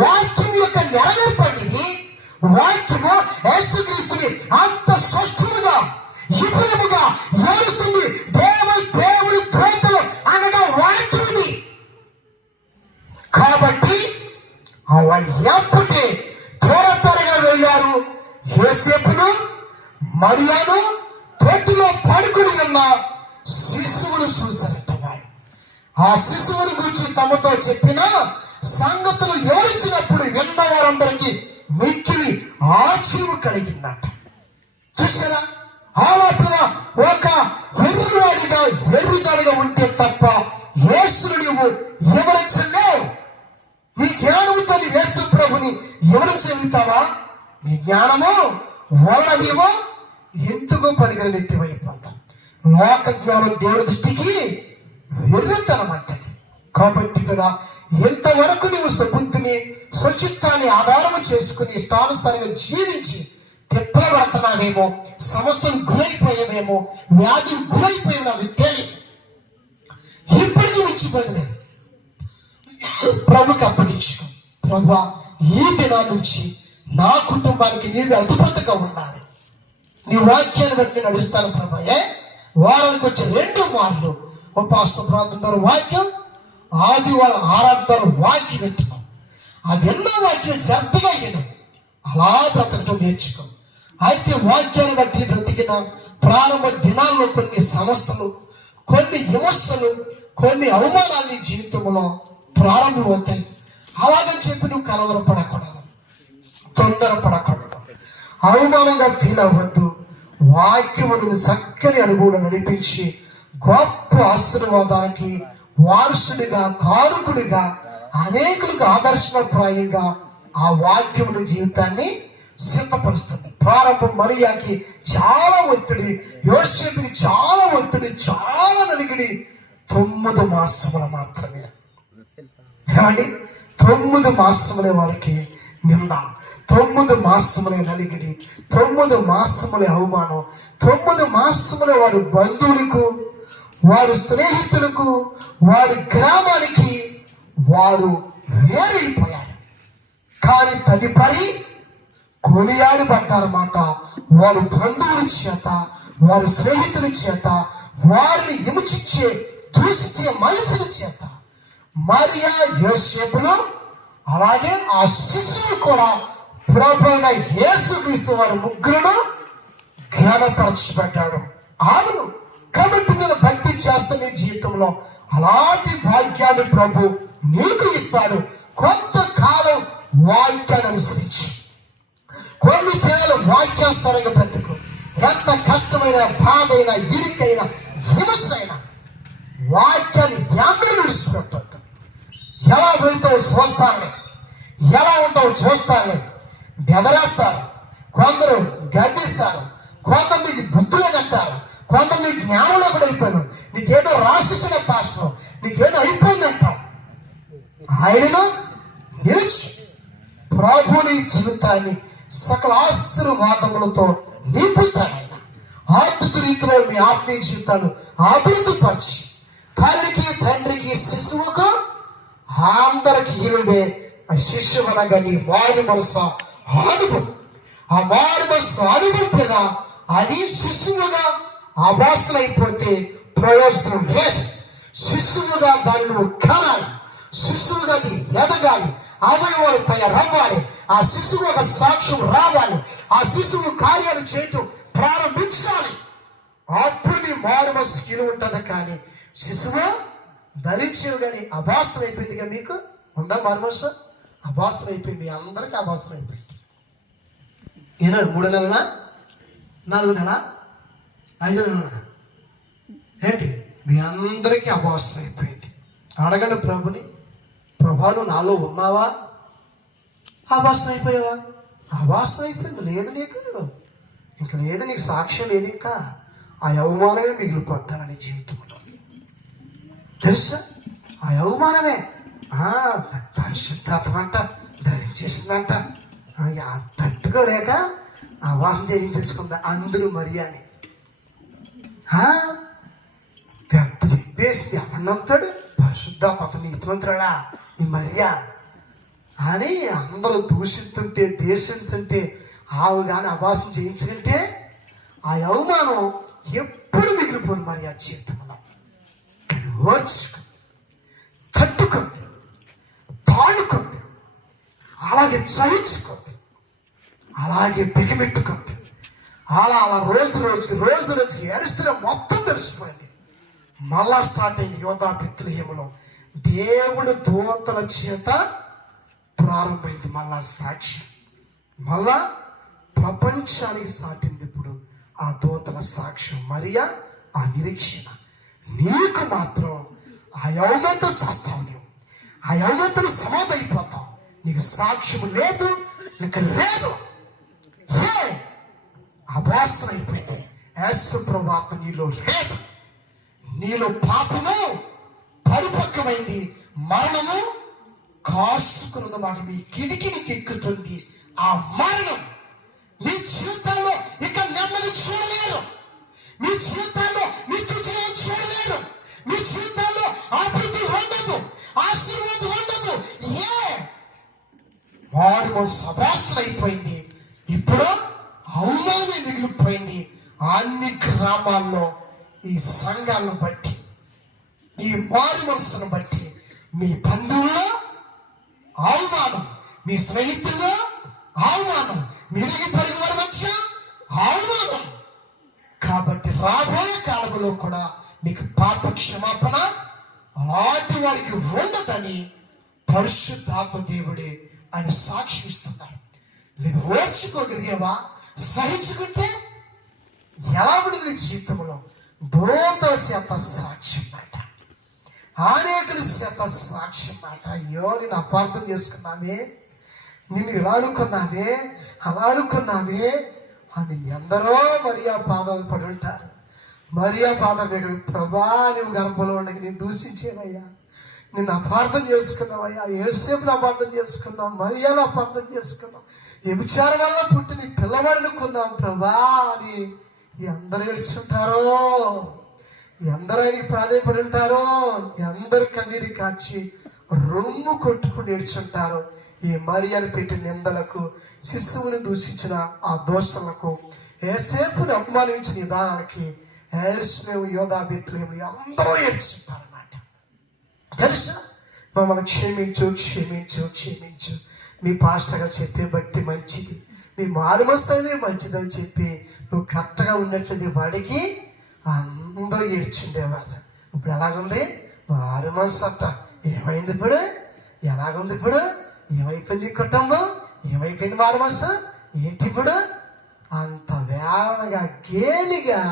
వాక్యం యొక్క నెరవేర్పడిది. వాక్యము యేసుక్రీస్తుని అంత స్పష్టముగా విపులముగా వివరిస్తుంది. దేవుడి తోటలు అనగా వాక్యముది. కాబట్టి మరియాను తొట్టిలో పడుకుని ఉన్న శిశువును చూశారంటున్నాడు. ఆ శిశువుని గురించి తమతో చెప్పిన సంగతులు వివరించినప్పుడు విన్న వారందరికీ మిక్కిలి ఆశ్చర్యం కలిగిందట. చూసారా, ఆలోపల ఒక వెర్రివాడిగా వెర్రిదాడిగా ఉంటే తప్ప యేసును నువ్వు వివరించలేవు. నీ జ్ఞానంతో యేసు ప్రభుని వివరించగలుగుతావా? నీ జ్ఞానము వలన నీవు ఎందుకు పనికిరని ఎత్తివైపోతాం. లోక జ్ఞానం దేవుని దృష్టికి వెర్రితనం అంటది. కాబట్టి ఇక్కడ ఎంతవరకు నువ్వు బుద్ధిని స్వచిత్తాన్ని ఆధారము చేసుకుని ఇష్టానుసారంగా జీవించి తిప్పబడుతున్నావేమో, సమస్యను గురైపోయావేమో, వ్యాధి గురైపోయినావు తెలియదు. ఇప్పటికీ ఉంచిపోయింది ప్రభుకి అప్పగించుకో. ప్రభా, ఈ దినాల నుంచి నా కుటుంబానికి నీవు అద్భుతంగా ఉండాలి. నీ వాక్యాన్ని బట్టి నడుస్తాను ప్రభాయే. వారానికి వచ్చి 2 మార్లు ఉపవాస ప్రార్థన వాక్యం, ఆదివారం ఆరాధన వాక్యం పెట్టుకో. అది ఎన్నో వాక్యం శ్రద్ధగా విను. అలా బ్రతకటం నేర్చుకో. అయితే వాక్యాన్ని బట్టి బ్రతికిన ప్రారంభ దినాల్లో కొన్ని సమస్యలు, కొన్ని విమర్శలు, కొన్ని అవమానాలు నీ జీవితంలో ప్రారంభమవుతాయి. అలాగని చెప్పి నువ్వు కలవరపడకూడదు, తొందరపడకూడదు, అవమానంగా ఫీల్ అవ్వద్దు. వాక్యమును చక్కని అనుభవం నడిపించి గొప్ప ఆశీర్వాదానికి వారసుడిగా, కారుకుడిగా, అనేకులకు ఆదర్శప్రాయంగా ఆ వాక్యమును జీవితాన్ని సిద్ధపరుస్తుంది. ప్రారంభం మరియాకి చాలా ఒత్తిడి, యోసేపుకి చాలా ఒత్తిడి, చాలా నలిగిడి. 9 మాసములు మాత్రమే. కానీ 9 మాసములే వారికి నింద, 9 మాసములే నలిగిడి, 9 మాసములే అవమానం, 9 మాసములే వారి బంధువులకు, వారి స్నేహితులకు, వారి గ్రామానికి వారు వేరైపోయారు. కానీ తదుపరి కొనియాడబడ్డారన్నమాట. వారి బంధువుల చేత, వారి స్నేహితుల చేత, వారిని హింసించే, దూషించే మనుషుల చేత మరియా, యోసేపులు, అలాగే ఆ శిశువు కూడా ప్రభువైన యేసుక్రీస్తు వారి ముగ్గురును జ్ఞానపరచబడ్డాడు. అవును, కాబట్టి నేను భక్తి చేస్తే నీ జీవితంలో అలాంటి భాగ్యాన్ని ప్రభు నీకు ఇస్తాడు. కొంతకాలం వాక్యాన్ని అనుసరించి, కొన్ని దినాలు వాక్యానుసారంగా బ్రతుకు. ఎంత కష్టమైన, బాధైన, ఇరికైన, హింసైన వాక్యాన్ని ఎన్నడూ విడిచిపెట్టద్దు. ఎలా వెళ్తావు చూస్తాను, ఎలా ఉంటావు చూస్తాను. బెదరేస్తారు, కొందరు గద్దిస్తారు, కొందరు నీకు బుద్ధులే కట్టారు, కొందరు నీకు జ్ఞానంలో కూడా అయిపోయాను, నీకేదో రాసేసిన పాస్టర్, నీకేదో అయిపోయిందంటారు. ఆయనను నిలిచి ప్రభుని జీవితాన్ని సకల ఆశీర్వాదములతో నింపుతాడు. ఆయన అద్భుత రీతిలో మీ ఆత్మీయ జీవితాలు అభివృద్ధి పరిచి తల్లికి, తండ్రికి, శిశువుకు అందరికి ఈనుడే ఆ శిశువు అనగా నీ మారు మనసు అనుభవం. ఆ మారు మనసు అనుభవం అది శిశువుగా అభాసనైపోతే ప్రయోజనం లేదు. శిశువుగా దాన్ని నువ్వు కనాలి, శిశువుగా అది ఎదగాలి, అవయవాలు తయారవ్వాలి, ఆ శిశువు ఒక సాక్ష్యం రావాలి, ఆ శిశువు కార్యాలు చేయటం ప్రారంభించాలి. అప్పుడు నీ మారు మనసు కిలు ఉంటుంది. కానీ శిశువు ధరించేవు కానీ అభాసన అయిపోయిందిగా. మీకు ఉందా మారు మనసు? అభాసన అయిపోయింది, అందరికీ అభాసన అయిపోయింది. ఏదో 3 నెలల, 4 నెలల, 5 నెలల ఏంటి మీ అందరికీ అభాసన అయిపోయింది. అడగండి ప్రభుని, ప్రభాను నాలో ఉన్నావా? అభాసన అయిపోయావా? అభాసన అయిపోయింది. లేదు నీకు, ఇంక లేదు, నీకు సాక్ష్యం లేదు. ఇంకా ఆ అవమానమే మిగిలిపోతానని జీవితంలో తెలుసా? ఆ అవమానమే పరిశుద్ధాత్మంట ధరించేసిందంట, తట్టుకోలేక అవాసం చేయించేసుకుందా అందరూ మరి అని పెద్ద చెప్పేసి ఎవరిని నమ్ముతాడు? పరిశుద్ధాత్మ నీతిమంతుడా ఈ మరియా అని అందరూ దూషిస్తుంటే, దేశిస్తుంటే ఆవు కానీ అభాసం చేయించుకుంటే ఆ అవమానం ఎప్పుడు మిగిలిపోను మరి ఆ జీవితంలో. కానీ ఓర్చుకుంది, తట్టుకుంది, తాడుకుంది, అలాగే సహించుకుంది, అలాగే బిగమెట్టుకుంది. అలా అలా రోజుకి ఎరుసలేం మొత్తం తెలిసిపోయింది. మళ్ళా స్టార్ట్ అయింది యోధా బెత్లెహేములో. దేవుని దూతల చేత ప్రారంభమైంది మళ్ళా సాక్ష్యం. మళ్ళా ప్రపంచానికి సాటింది ఇప్పుడు ఆ దూతల సాక్ష్యం. మరియా ఆ నిరీక్షణ. నీకు మాత్రం ఆ యవ్వనంతో సస్తావు, నీవు ఆ యవ్వనంతో సమాధి అయిపోతావు. నీకు సాక్ష్యం లేదు, నీకు లేదు. అభాసన అయిపోయింది. యేసు ప్రభువు నీలో లేదు. నీలో పాపము పరిపక్వమైంది, మరణము కాసుకున్న మాట మీ కిటికీకి ఎక్కుతుంది. ఆ మరణం మీ జీవితాల్లో ఇక నెమ్మది చూడలేరు. మీ జీవితాల్లో నిత్య జీవం చూడలేరు. మీ జీవితాల్లో అభివృద్ధి ఉండదు, ఆశీర్వాదం ఉండదు. వారు సభాసన అయిపోయింది. ఇప్పుడు అవమానమే మిగిలిపోయింది. అన్ని గ్రామాల్లో ఈ సంఘాలను బట్టి, ఈ మారు మనసును బట్టి మీ బంధువుల్లో అవమానం, మీ స్నేహితుల్లో అవమానం, మిరిగి పడిన వారి మధ్య అవమానం. కాబట్టి రాబోయే కాలంలో కూడా మీకు పాప క్షమాపణ అలాంటి వారికి ఉండదని పరిశుద్ధాత్మ దేవుడే ఆయన సాక్షి ఇస్తున్నారు. లేదు ఓర్చుకోగలిగేవా? సహించుకుంటే ఎలా ఉండదు జీవితంలో? దూతల చేత సాక్ష్యం మాట, అనేకుల చేత సాక్ష్యం మాట. అయ్యో నేను అపార్థం చేసుకున్నావే, నిన్ను ఇలా అనుకున్నావే, అలా అనుకున్నావే అని ఎందరో మరియా పాదాలు పడి ఉంటారు. మరియా పాదం దగ్గర, ప్రభా నువ్వు గర్భంలో ఉండగా నేను దూషించేవయ్యా, నిన్ను అపార్థం చేసుకున్నావయ్యా, యేసేపుని అపార్థం చేసుకున్నావు, మరియాను అపార్థం చేసుకున్నావు, వ్యభిచారం వల్ల పుట్టిన పిల్లవాడునుకున్నాం ప్రభా అని అందరూ ఏడ్చుంటారో, ఎందరూ ఆయనకి ప్రాధాన్యపడి ఉంటారో, ఎందరు కన్నీరు కాచి రొమ్ము కొట్టుకుని ఏడ్చుంటారు. ఈ మరియాను పెట్టిన నిందలకు, శిశువుని దూషించిన ఆ దోషలకు, యేసేపుని అవమానించిన విధానానికి యెరూషలేము, యోధా బెత్లెహేము అందరూ ఏడ్చుంటారన్నమాట. తెలుసా? మమ్మల్ని క్షమించు క్షమించు క్షమించు. మీ పాస్టర్గా చెప్పే భక్తి మంచిది, మీ మారుమస్తమే మంచిదని చెప్పి నువ్వు కరెక్ట్గా ఉన్నట్లయితే వాడికి అందరూ ఏడ్చిండేవాళ్ళు. ఇప్పుడు ఎలాగుంది? మారుమస్తట ఏమైంది ఇప్పుడు? ఎలాగుంది ఇప్పుడు? ఏమైపోయింది కుటుంబం? ఏమైపోయింది మారుమస్త? ఏంటి ఇప్పుడు? అంత వేళగా గేలిగా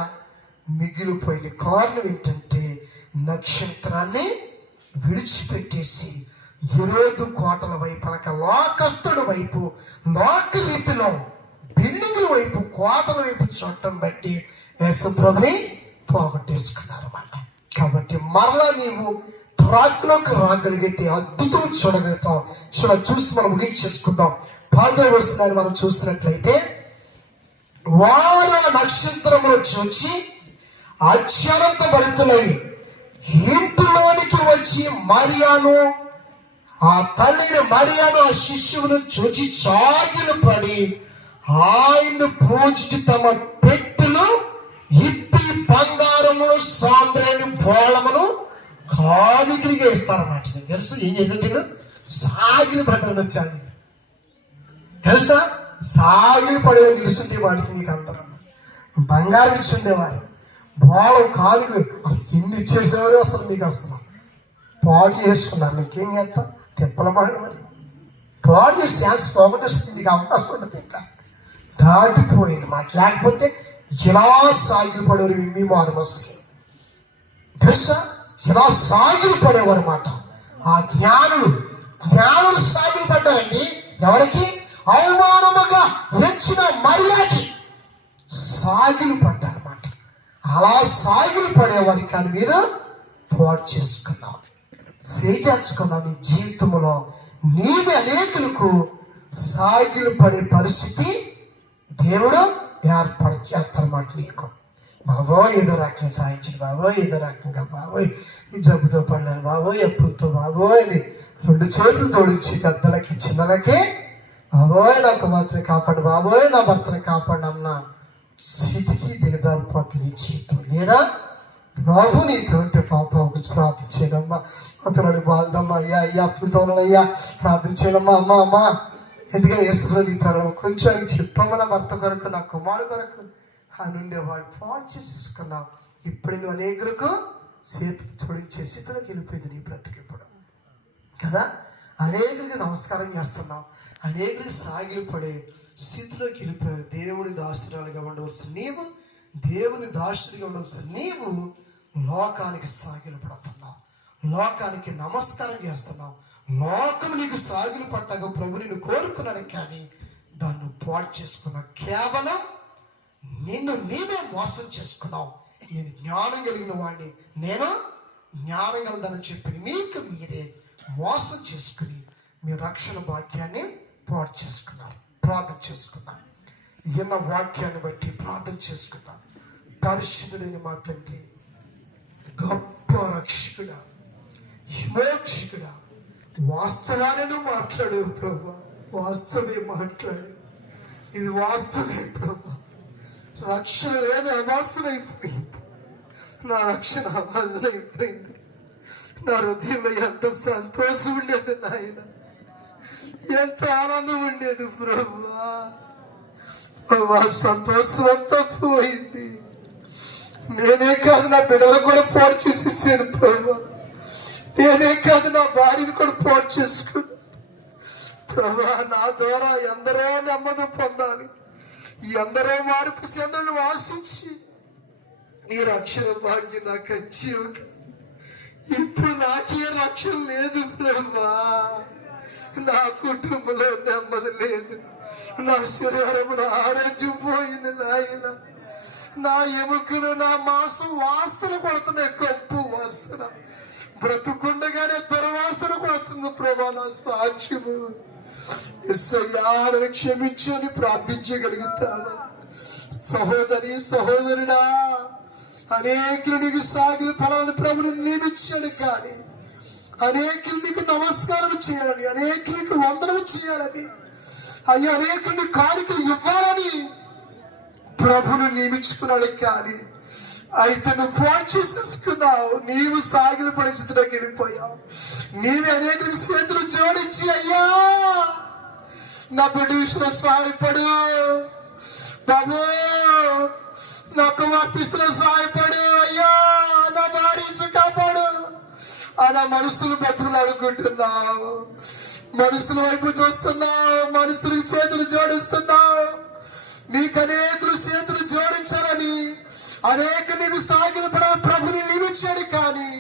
మిగిలిపోయింది. కారణం ఏంటంటే నక్షత్రాన్ని విడిచిపెట్టేసి హెరోదు కోటల వైపు అనక లోకస్తుడి వైపు, లోక రీతిలో బిల్డింగుల వైపు, కోటల వైపు చూడటం బట్టి యేసుప్రభుని పోగొట్టేసుకున్నారు అన్నమాట. కాబట్టి మరలా నీవు ట్రాక్లోకి రాగలిగితే అద్భుతం చూడగలుగుతాం. చూసి మనం ముగించేసుకుందాం. 10వ వచనాన్ని మనం చూసినట్లయితే, వారు నక్షత్రములు చూచి ఆశ్చర్యపడుతున్నై ఇంటిలోనికి వచ్చి మరియాను, ఆ తల్లిని మరియాను, ఆ శిష్యువును చూచి చాగిలు పడి ఆయన్ను పూజించి తమ పెట్టెలు ఇప్పి బంగారమును సాంబ్రాణి బోళమును కానుకలుగా ఇస్తారన్నమాట. తెలుసు ఏం చేసినట్టు? సాగిలు పడ్డారు వచ్చాను. తెలుసా? సాగిలు పడే తెలుసుంటే వాడికి మీకు అందరూ బంగారం ఇచ్చి ఉండేవారు. బోళం కానుకలు అసలు ఎన్ని ఇచ్చేసేవారు అసలు మీకు అసలు పాడు చేసుకున్నారు. మీకేం చేస్తాం? తిప్పల మాట మరి పాడు చేసి ఛాన్స్ పోగొట్టేస్తుంది. మీకు అవకాశం ఉండదు. ఇంకా దాటిపోయింది మాట. లేకపోతే ఇలా సాగిలు పడేవారు మీ మారుమస్కి. తెలుసా? ఇలా సాగిలు పడేవారు మాట. ఆ జ్ఞానులు సాగిలు పడ్డారండి. ఎవరికి? అవమానముగా వచ్చిన మరియాకి సాగిలు పడ్డారన్నమాట. అలా సాగిలు పడేవారికి కానీ మీరు పాడు చేసుకున్నాం, చేజార్చుకున్నాం. నీ జీవితంలో నీవి అనేకులకు సాగిలు పడే పరిస్థితి దేవుడు ఏర్పాటు చేస్తారన్నమాట. నీకు బాబోయ్ ఏదో రకంగా సాయించండి, బాబోయ్ ఏదో రకంగా, బాబోయ్ ఈ జబ్బుతో పడ్డాను, బాబోయ్ ఎప్పులతో, బాబోయ్ అని 2 చేతులు తోడించి పెద్దలకి చిన్నలకి, బాబోయ్ నా కుమార్తెని కాపాడు, బాబోయ్ నా భర్తని కాపాడు అన్న స్థితికి దిగజారిపోతుంది నీ జీవితం. లేదా బాబు నీతో పాప ప్రార్థించేదమ్మా, మా పిల్లడి బాగుందమ్మా, అయ్యా అప్పులతోనయ్యా ప్రార్థించేదమ్మా, అమ్మ ఎందుకని వేసుకుని తరం కొంచెం చెప్పమ్మా, నా భర్త కొరకు, నా కుమారుడు కొరకు అని ఉండేవాడు, పాడు చేసేసుకున్నావు. ఇప్పుడు నువ్వు అనేకులకు చేతులు జోడించే స్థితిలోకి వెళ్ళిపోయింది నీ బ్రతుకు ఇప్పుడు కదా. అనేకులకి నమస్కారం చేస్తున్నావు, అనేకులకి సాగిలిపడే స్థితిలోకి వెళ్ళిపోయావు. దేవుని దాసురాలుగా ఉండవలసిన నీవు, దేవుని దాసుడిగా ఉండవలసిన నీవు లోకానికి సాగిలపడుతున్నావు, లోకానికి నమస్కారం చేస్తున్నావు. లోకం నీకు సాగిలు పట్టగా ప్రభు నిన్ను కోరుకున్నాడు, కానీ దాన్ని పాడు చేసుకున్నావు. కేవలం నిన్ను నీవే మోసం చేసుకున్నావు. నేను జ్ఞానం కలిగిన వాడిని, నేను జ్ఞానం కలదని చెప్పి మీకు మీరే మోసం చేసుకుని మీ రక్షణ భాగ్యాన్ని పాడు చేసుకున్నారు. ప్రార్థన చేసుకున్నాను. ఈయన వాక్యాన్ని బట్టి ప్రార్థన చేసుకున్నాను. పరిశుద్ధుడైన మా తండ్రి, గొప్ప రక్షకుడా, విమోచకుడా, వాస్తవాలను మాట్లాడు ప్రభా. వాస్తవే మాట్లాడు, ఇది వాస్తవే ప్రభా. రక్షణ లేదు, అవాసనైపోయింది. నా రక్షణ అవాసనైపోయింది. నా హృదయంలో ఎంత సంతోషం ఉండేది నాయన, ఎంత ఆనందం ఉండేది ప్రభా. సంతోషం అంతా పోయింది. నేనే కాదు, నా బిడ్డలు కూడా పాడు చేసేసాను ప్రభా. నేనే కాదు, నా భార్యను కూడా పాడు చేసుకున్నాను ప్రభా. నా ద్వారా ఎందరో నెమ్మది పొందాలి, ఎందరో మార్పు చెందను ఆశించి ఈ రక్షణ భాగ్యం నాకు వచ్చేవు. ఇప్పుడు నాకే రక్షణ లేదు ప్రభా. నా కుటుంబంలో నెమ్మది లేదు, నా శరీరంలో ఆరోగ్యం పోయింది నాయన. నా ఎముకలు, నా మాంసం వాసన కొడుతున్నాయి, కప్పు వాసన. బ్రతుకుండగానే దుర్వాసన కొడుతుంది ప్రభా. నా సాక్ష్యము ఎస్సయ్యాను క్షమించు అని ప్రార్థించగలుగుతాను. సహోదరి, సహోదరుడా, అనేకులు నీకు సాగిన ఫలాన్ని ప్రభుని నియమించాడు, కానీ అనేకులు నీకు నమస్కారం చేయాలని, అనేకులకు వందనం చేయాలని, అయ్యా అనేకుల్ని కానుకలు ఇవ్వాలని ప్రభును నియమించుకున్నాడు. కానీ అయితే నువ్వు పాడు చేసేసుకున్నావు. నీవు సాగిన పరిస్థితిలోకి వెళ్ళిపోయావు. నీవే అనేకులకు చేతులు జోడించి, అయ్యా నా బిడ్డ విషయంలో సహాయపడు బాబు, నా కుమార్తెలో సహాయపడు, అయ్యా నా భార్య కాపాడు అలా మనుషులు బ్రతుకులు అనుకుంటున్నావు. మనుషుల వైపు చూస్తున్నావు, మనుషులకు చేతులు జోడిస్తున్నావు. నీకు అనేకులు చేతులు జోడించాలని, అనేక నీకు సాగిన ప్రభుని నియమించాడు, కానీ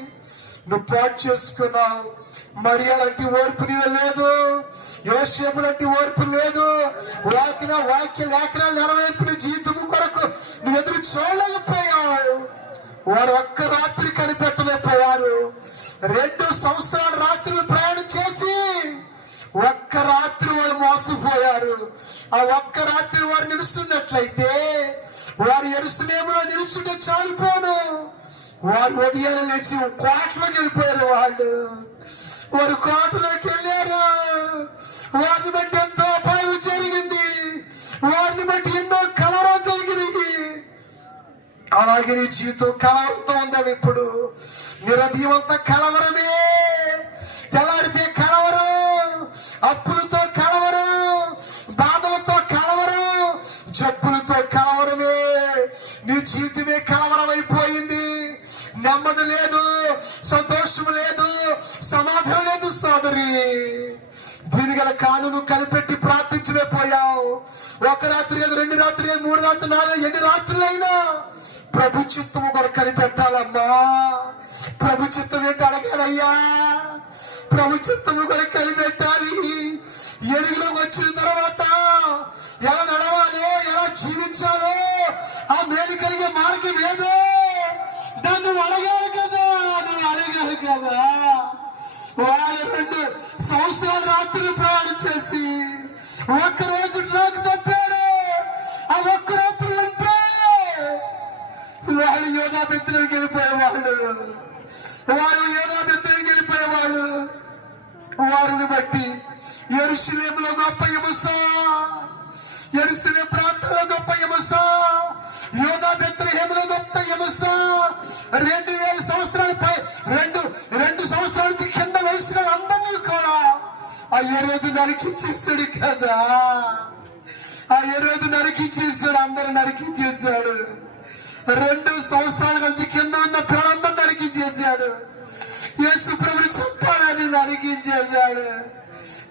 నువ్వు పాడు చేసుకున్నావు. మరియా లాంటి ఓర్పు నీలో లేదు, యోసేపు లాంటి ఓర్పు లేదు. వాక్య లేఖనాలు నెరవేర్పుని జీవితము కొరకు నువ్వు ఎదురు చూడలేకపోయావు. వారు ఒక్క రాత్రి కనిపెట్టలేకపోయారు. 2 సంవత్సరాల రాత్రులు ప్రయాణం చేసి ఒక్క రాత్రి వారు మోసపోయారు. ఆ ఒక్క రాత్రి వారు నిలుస్తున్నట్లయితే, వారు యెరూషలేములో నిలుచుంటే చాలిపోను. వారు ఉదయాన్నే లేచి కోటలోకి వెళ్ళిపోయారు. వారు కోటలోకి వెళ్ళారు. వారిని బట్టి ఎంతో అపాయం జరిగింది, వారిని బట్టి ఎన్నో కలవరం జరిగింది. అలాగే నీ జీవితం కలవరంతో ఉందాం. ఇప్పుడు నీ హృదయం అంతా కలవరమే. తెల్లారితే కలవరం, అప్పులతో కలవరం, బాధలతో కలవరం, జబ్బులతో కలవరమే. నీ జీవితమే కలవరం అయిపోయింది. నెమ్మది లేదు, సంతోషం లేదు, సమాధానం లేదు. సోదరి, దీనిగల కానును కనిపెట్టి ప్రార్థించలేకపోయావు. ఒక రాత్రి లేదు, 2 రాత్రి లేదు, 3 రాత్రి, 4, ఎన్ని రాత్రులైనా ప్రభు చిత్తము కొరకు కనిపెట్టాలమ్మా. ప్రభు చిత్తం ఏంటి అడగాలయ్యా. ప్రభు చిత్తము కొరకు కనిపెట్టాలి. ఎరుగులోకి వచ్చిన తర్వాత ఎలా నడవాలో, ఎలా జీవించాలో, ఆ మేలు కలిగే మార్గం ఏదో దాన్ని అడగాలి కదా. నువ్వు అడగాలి కదా. వారు 2 సంవత్సరాల రాత్రులు ప్రయాణం చేసి ఒక్కరోజు నాకు తప్పారు. ఆ ఒక్క రాత్రి అంటే వాళ్ళు యోధా బెత్లెహేముకి వెళ్ళిపోయేవాళ్ళు. వారిని బట్టి యెరూషలేములో గొప్ప హింస, యెరూషలేము ప్రాంతంలో గొప్ప హింస, యోధా బెత్లెహేములో గొప్ప హింస. 2000 సంవత్సరాలపై 2 సంవత్సరాల నుంచి కింద వయసులో అందరినీ కూడా ఆ 20 నరికించేసాడు కదా. ఆ హేరోదు నరికించేసాడు, అందరూ నరికించేశాడు. 2 సంవత్సరాల నుంచి కింద ఉన్న పిల్లలందరూ నరికించేశాడు. యేసు ప్రభుని చంపాలని నరికించేశాడు.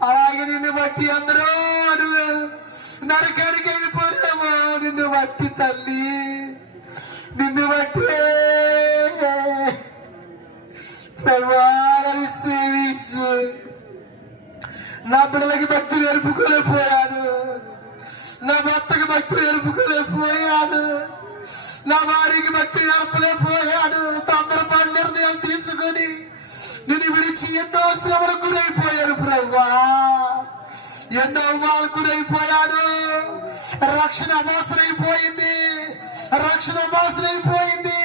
అలాగే నిన్ను బట్టి అందరూ నరకానికి వెళ్ళిపోయామో, నిన్ను బట్టి తల్లి, నిన్ను బట్టి ప్రభావాన్ని సేవించు. నా బిడ్డలకి భక్తి నేర్పుకోలేకపోయాను, నా భర్తకి భక్తి నేర్పుకోలేకపోయాను, నా భార్యకి భక్తి నేర్పలేకపోయాను. తొందరపడి నిర్ణయం తీసుకుని నేను విడిచి ఎన్నో శ్రమలకు గురైపోయాను ప్రభా, ఎన్నో అవమానాలకు గురైపోయాను. రక్షణ అమోసరైపోయింది, రక్షణ అమోసరైపోయింది.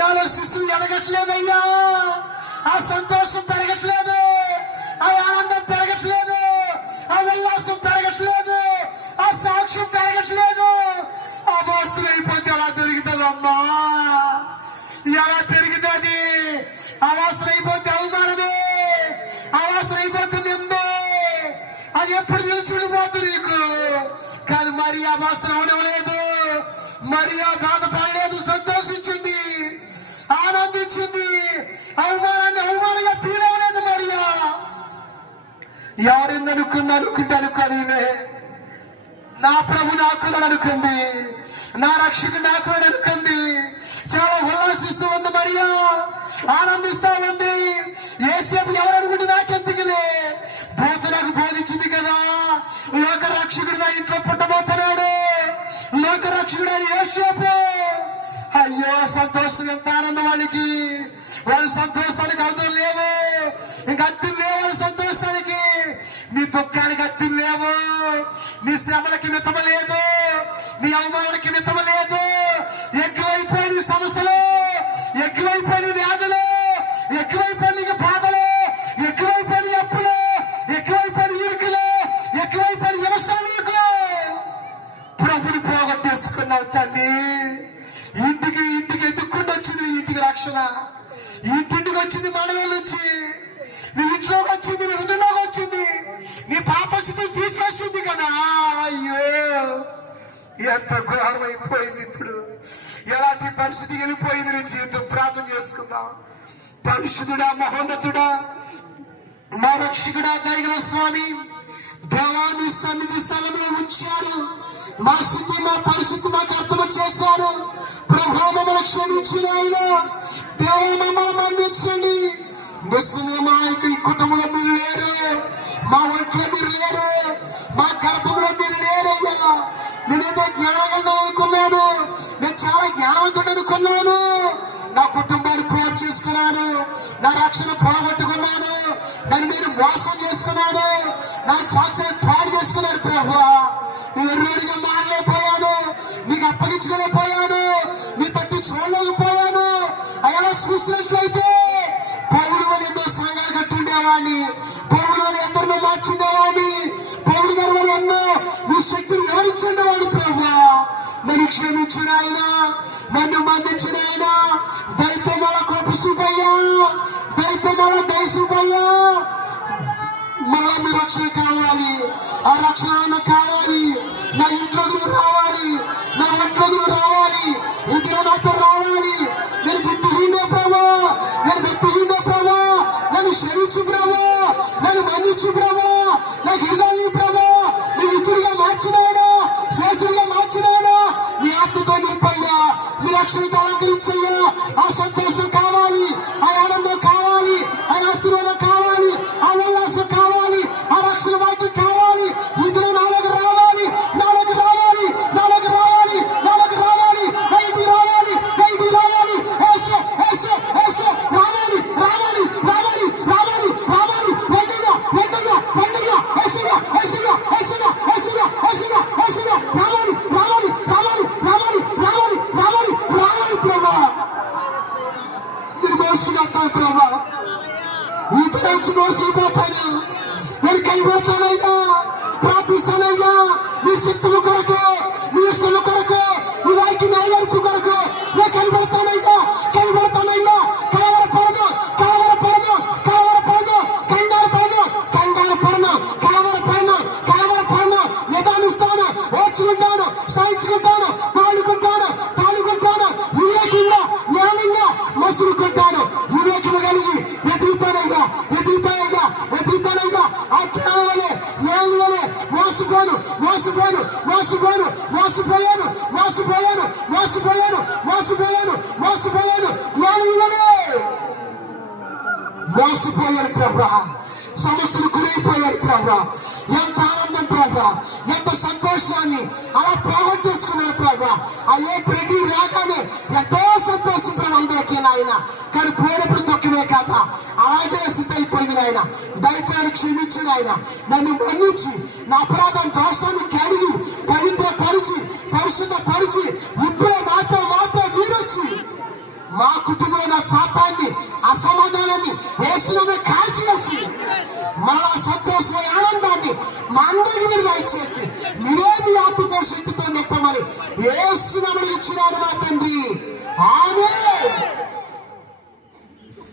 నాలో శిశువు ఎదగట్లేదయ్యా, ఆ సంతోషం పెరగట్లేదు, ఆ ఆనందం పెరగట్లేదు, ఆ ఉల్లాసం పెరగట్లేదు, ఆ సాక్ష్యం పెరగట్లేదు. అమోసరైపోతే ఎలా పెరుగుతుందమ్మా, ఎలా పెరుగుతుంది? అవసరైపోతే అవమానమే, అవసరైపోతే నిందే, అది ఎప్పుడు నిలిచిపోతుంది నీకు. కానీ మరి ఆ అవసరం అవలేదు, మరి ఆ బాధపడలేదు, సంతోషించింది, ఆనందించింది. అవమానాన్ని అవమానంగా ఫీల్ అవ్వలేదు. మరియా ఎవరింది అనుకుంటే అనుకోనిలే, నా ప్రభు నాకు అనుకుంది, నా రక్షకుడు నాకు అనుకుంది. చాలా ఉల్లాసిస్తూ ఉంది మరియా, ఆనందిస్తూ ఉంది. యేసేపు ఎవరు అనుకుంటే నాకెందుకులే, భూత నాకు బోధించింది కదా, లోక రక్షకుడు నా ఇంట్లో పుట్టబోతున్నాడు, లోక రక్షకుడు అని యేసేపు. అయ్యో సంతోషం, ఎంత ఆనందం వాళ్ళకి, వాళ్ళ సంతోషానికి అర్థం లేవు, ఇంకా అత్తులు లేవు వాళ్ళ సంతోషానికి. నీ దుఃఖానికి అత్తులు లేవు, నీ శ్రమలకి మితమ లేదు, నీ అవమానానికి మితమ లేదు. ఎక్కువైపోయిన సమస్యలు, ఎక్కువైపోయిన వ్యాధులు, ఎక్కువైపోయిన బాధలు, ఎక్కువైపోయిన అప్పులు, ఎక్కువైపోయిన ఇరుకులు, ఎక్కువైపోయిన వ్యవస్థలకు ప్రభుని పోగొట్టేసుకున్నావు తల్లి. ఇంటికి ఎదుక్కుండా వచ్చింది, ఇంటికి రక్షణ, ఇంటికి వచ్చింది మనలో నుంచి, నీ ఇంట్లోకి వచ్చింది, నీ హృదయంలోకి వచ్చింది, నీ పాపస్థితిని తీసేసింది కదా. అయ్యో ఎంత ఘోరం అయిపోయింది. ఇప్పుడు ఎలాంటి పరిస్థితి వెళ్ళిపోయింది నీ జీవితం. ప్రార్థన చేసుకుందాం. పరిశుద్ధుడా, మహోన్నతుడా, మా రక్షకుడా, దయగల స్వామి, దేవాన్ని సన్నిధి స్థలంలో ఉంచారు. మా స్థితి, మా పరిస్థితి మాకు అర్థం చేశారు. ప్రభా మమ్మల్ని క్షమించిన ఆయన, దేవా మమ్మల్ని మన్నించండి. నిజంగా మా యొక్క ఈ కుటుంబంలో మీరు లేరు, మా ఒంట్లో మీరు లేరు, మా గర్భంలో మీరు లేరయ్యా. నేనేదో జ్ఞానంగా అనుకున్నాను, నేను చాలా జ్ఞానవంతుడు అనుకున్నాను. నా కుటుంబాన్ని పాడు చేసుకున్నాను, నా రక్షణ పోగొట్టుకున్నాను, నన్ను నేను మోసం చేసుకున్నాను, నా సాక్ష్యాన్ని పాడు చేసుకున్నాను. ప్రభా నేను ఎర్రోడిగా మారలేకపోయాను, నీకు అప్పగించుకోలేకపోయాను, నీ తట్టు చూడలేకపోయాను. అలా చూసినట్లయితే పౌరుడు వల్ల ఎన్నో సంఘాలు కట్టుండేవాడిని, పౌరుడు వల్ల ఎందరిలో మార్చుండేవాడిని, పౌరుడు గారి వల్ల ఎన్నో నీ శక్తిని వివరించుండేవాడు. ప్రభా నన్ను క్షమించిన ఆయన, నన్ను మన్నించిన ఆయన, దయతో మన కోపసుపోయా, దయతో మన దయసుపోయా. మళ్ళా మీ రక్షణ కావాలి, ఆ రక్షణ కావాలి. నా ఇంట్లోకి రావాలి, నా ఒంట్లోకి రావాలి, ఇద్దరు నాతో రావాలి. నేను బుద్ధిహీన ప్రభా, నేను బుద్ధిహీన ప్రభా, నన్ను క్షమించు ప్రభా, నన్ను మన్నించు ప్రభా, నాకు హృదయాన్ని ప్రభా నీ ఇతరుగా మార్చినాడా, చేతుడిగా మార్చినాడా, నీ ఆత్మతో నింపయ్యా, నీ రక్షణతో అలంకరించయ్యా. ఆ సంతోషం కావాలి, ఆ ఆనందం కావాలి, ఆ ఆశీర్వాదం కావాలి, ఆ ఉల్లాసం కావాలి, ఆ రక్షణ వాక్యం కావాలి. ఇద్దరు నాలోకి రావాలి, నాలోకి రావాలి, నాలోకి రావాలి, నాలోకి రావాలి, బయటికి రావాలి, బయటికి రావాలి. ఏసే ఏసే ఏసే రావాలి, రావాలి, రావాలి, రావాలి, రావాలి. వండిగా వండిగా వండిగా ఏసగా ఏసగా ఏసగా ఏసగా ఏసగా ఏసగా రావాలి, రావాలి, రావాలి, రావాలి, రావాలి, రావాలి, రావాలి. ప్రభా మీరు మోసుకెళ్తాను ప్రభా, ఇతర వచ్చి మోసిపోతాను, నేను కైపోతానయ్యా. ప్రార్థిస్తానయ్యా, నీ శక్తుల కొరకు, నీ ఇష్టల కొరకు, నీ వారికి నెరవేర్పు కొరకు నేను కైపోతానయ్యా, కైపోతానయ్యా. కలవరపడను, కలవరపడను, కలవరపడను, కంగారు పడను, కంగారు పడను, కలవరపడను, కలవరపడను. నిదానిస్తాను, వచ్చిన మోసపోయారు ప్రభా, సమస్యలు గురైపోయారు ప్రభా. ఎంత ఆనందం ప్రభా, ఎంత సంతోషాన్ని అలా పోగొట్టేసుకున్నారు ప్రభా. అయ్యే ప్రతి రాగానే ఎంతో సంతోషం ప్రభు అందరికీ నాయన. కానీ పోయినప్పుడు దుఃఖమే కాదా, అలాగే స్థితి అయిపోయింది నాయన. దైత్యాన్ని క్షమించిన ఆయన నన్ను మన్నించి నా అపరాధం దోషాన్ని కడిగి పవిత్ర పరిచి పరిశుద్ధ పరిచి ఇప్పుడే మాతో మీరొచ్చి మా కుటుంబంలో సాతాన్ని అసమాధానాన్ని యేసులోనే కాల్చివేసి మా సంతోషమైన ఆనందాన్ని మా అందరికీ మీరు దయచేసి మీరే మీ ఆత్మతో శక్తితో నింపమని యేసు నామములో ఇచ్చినారు.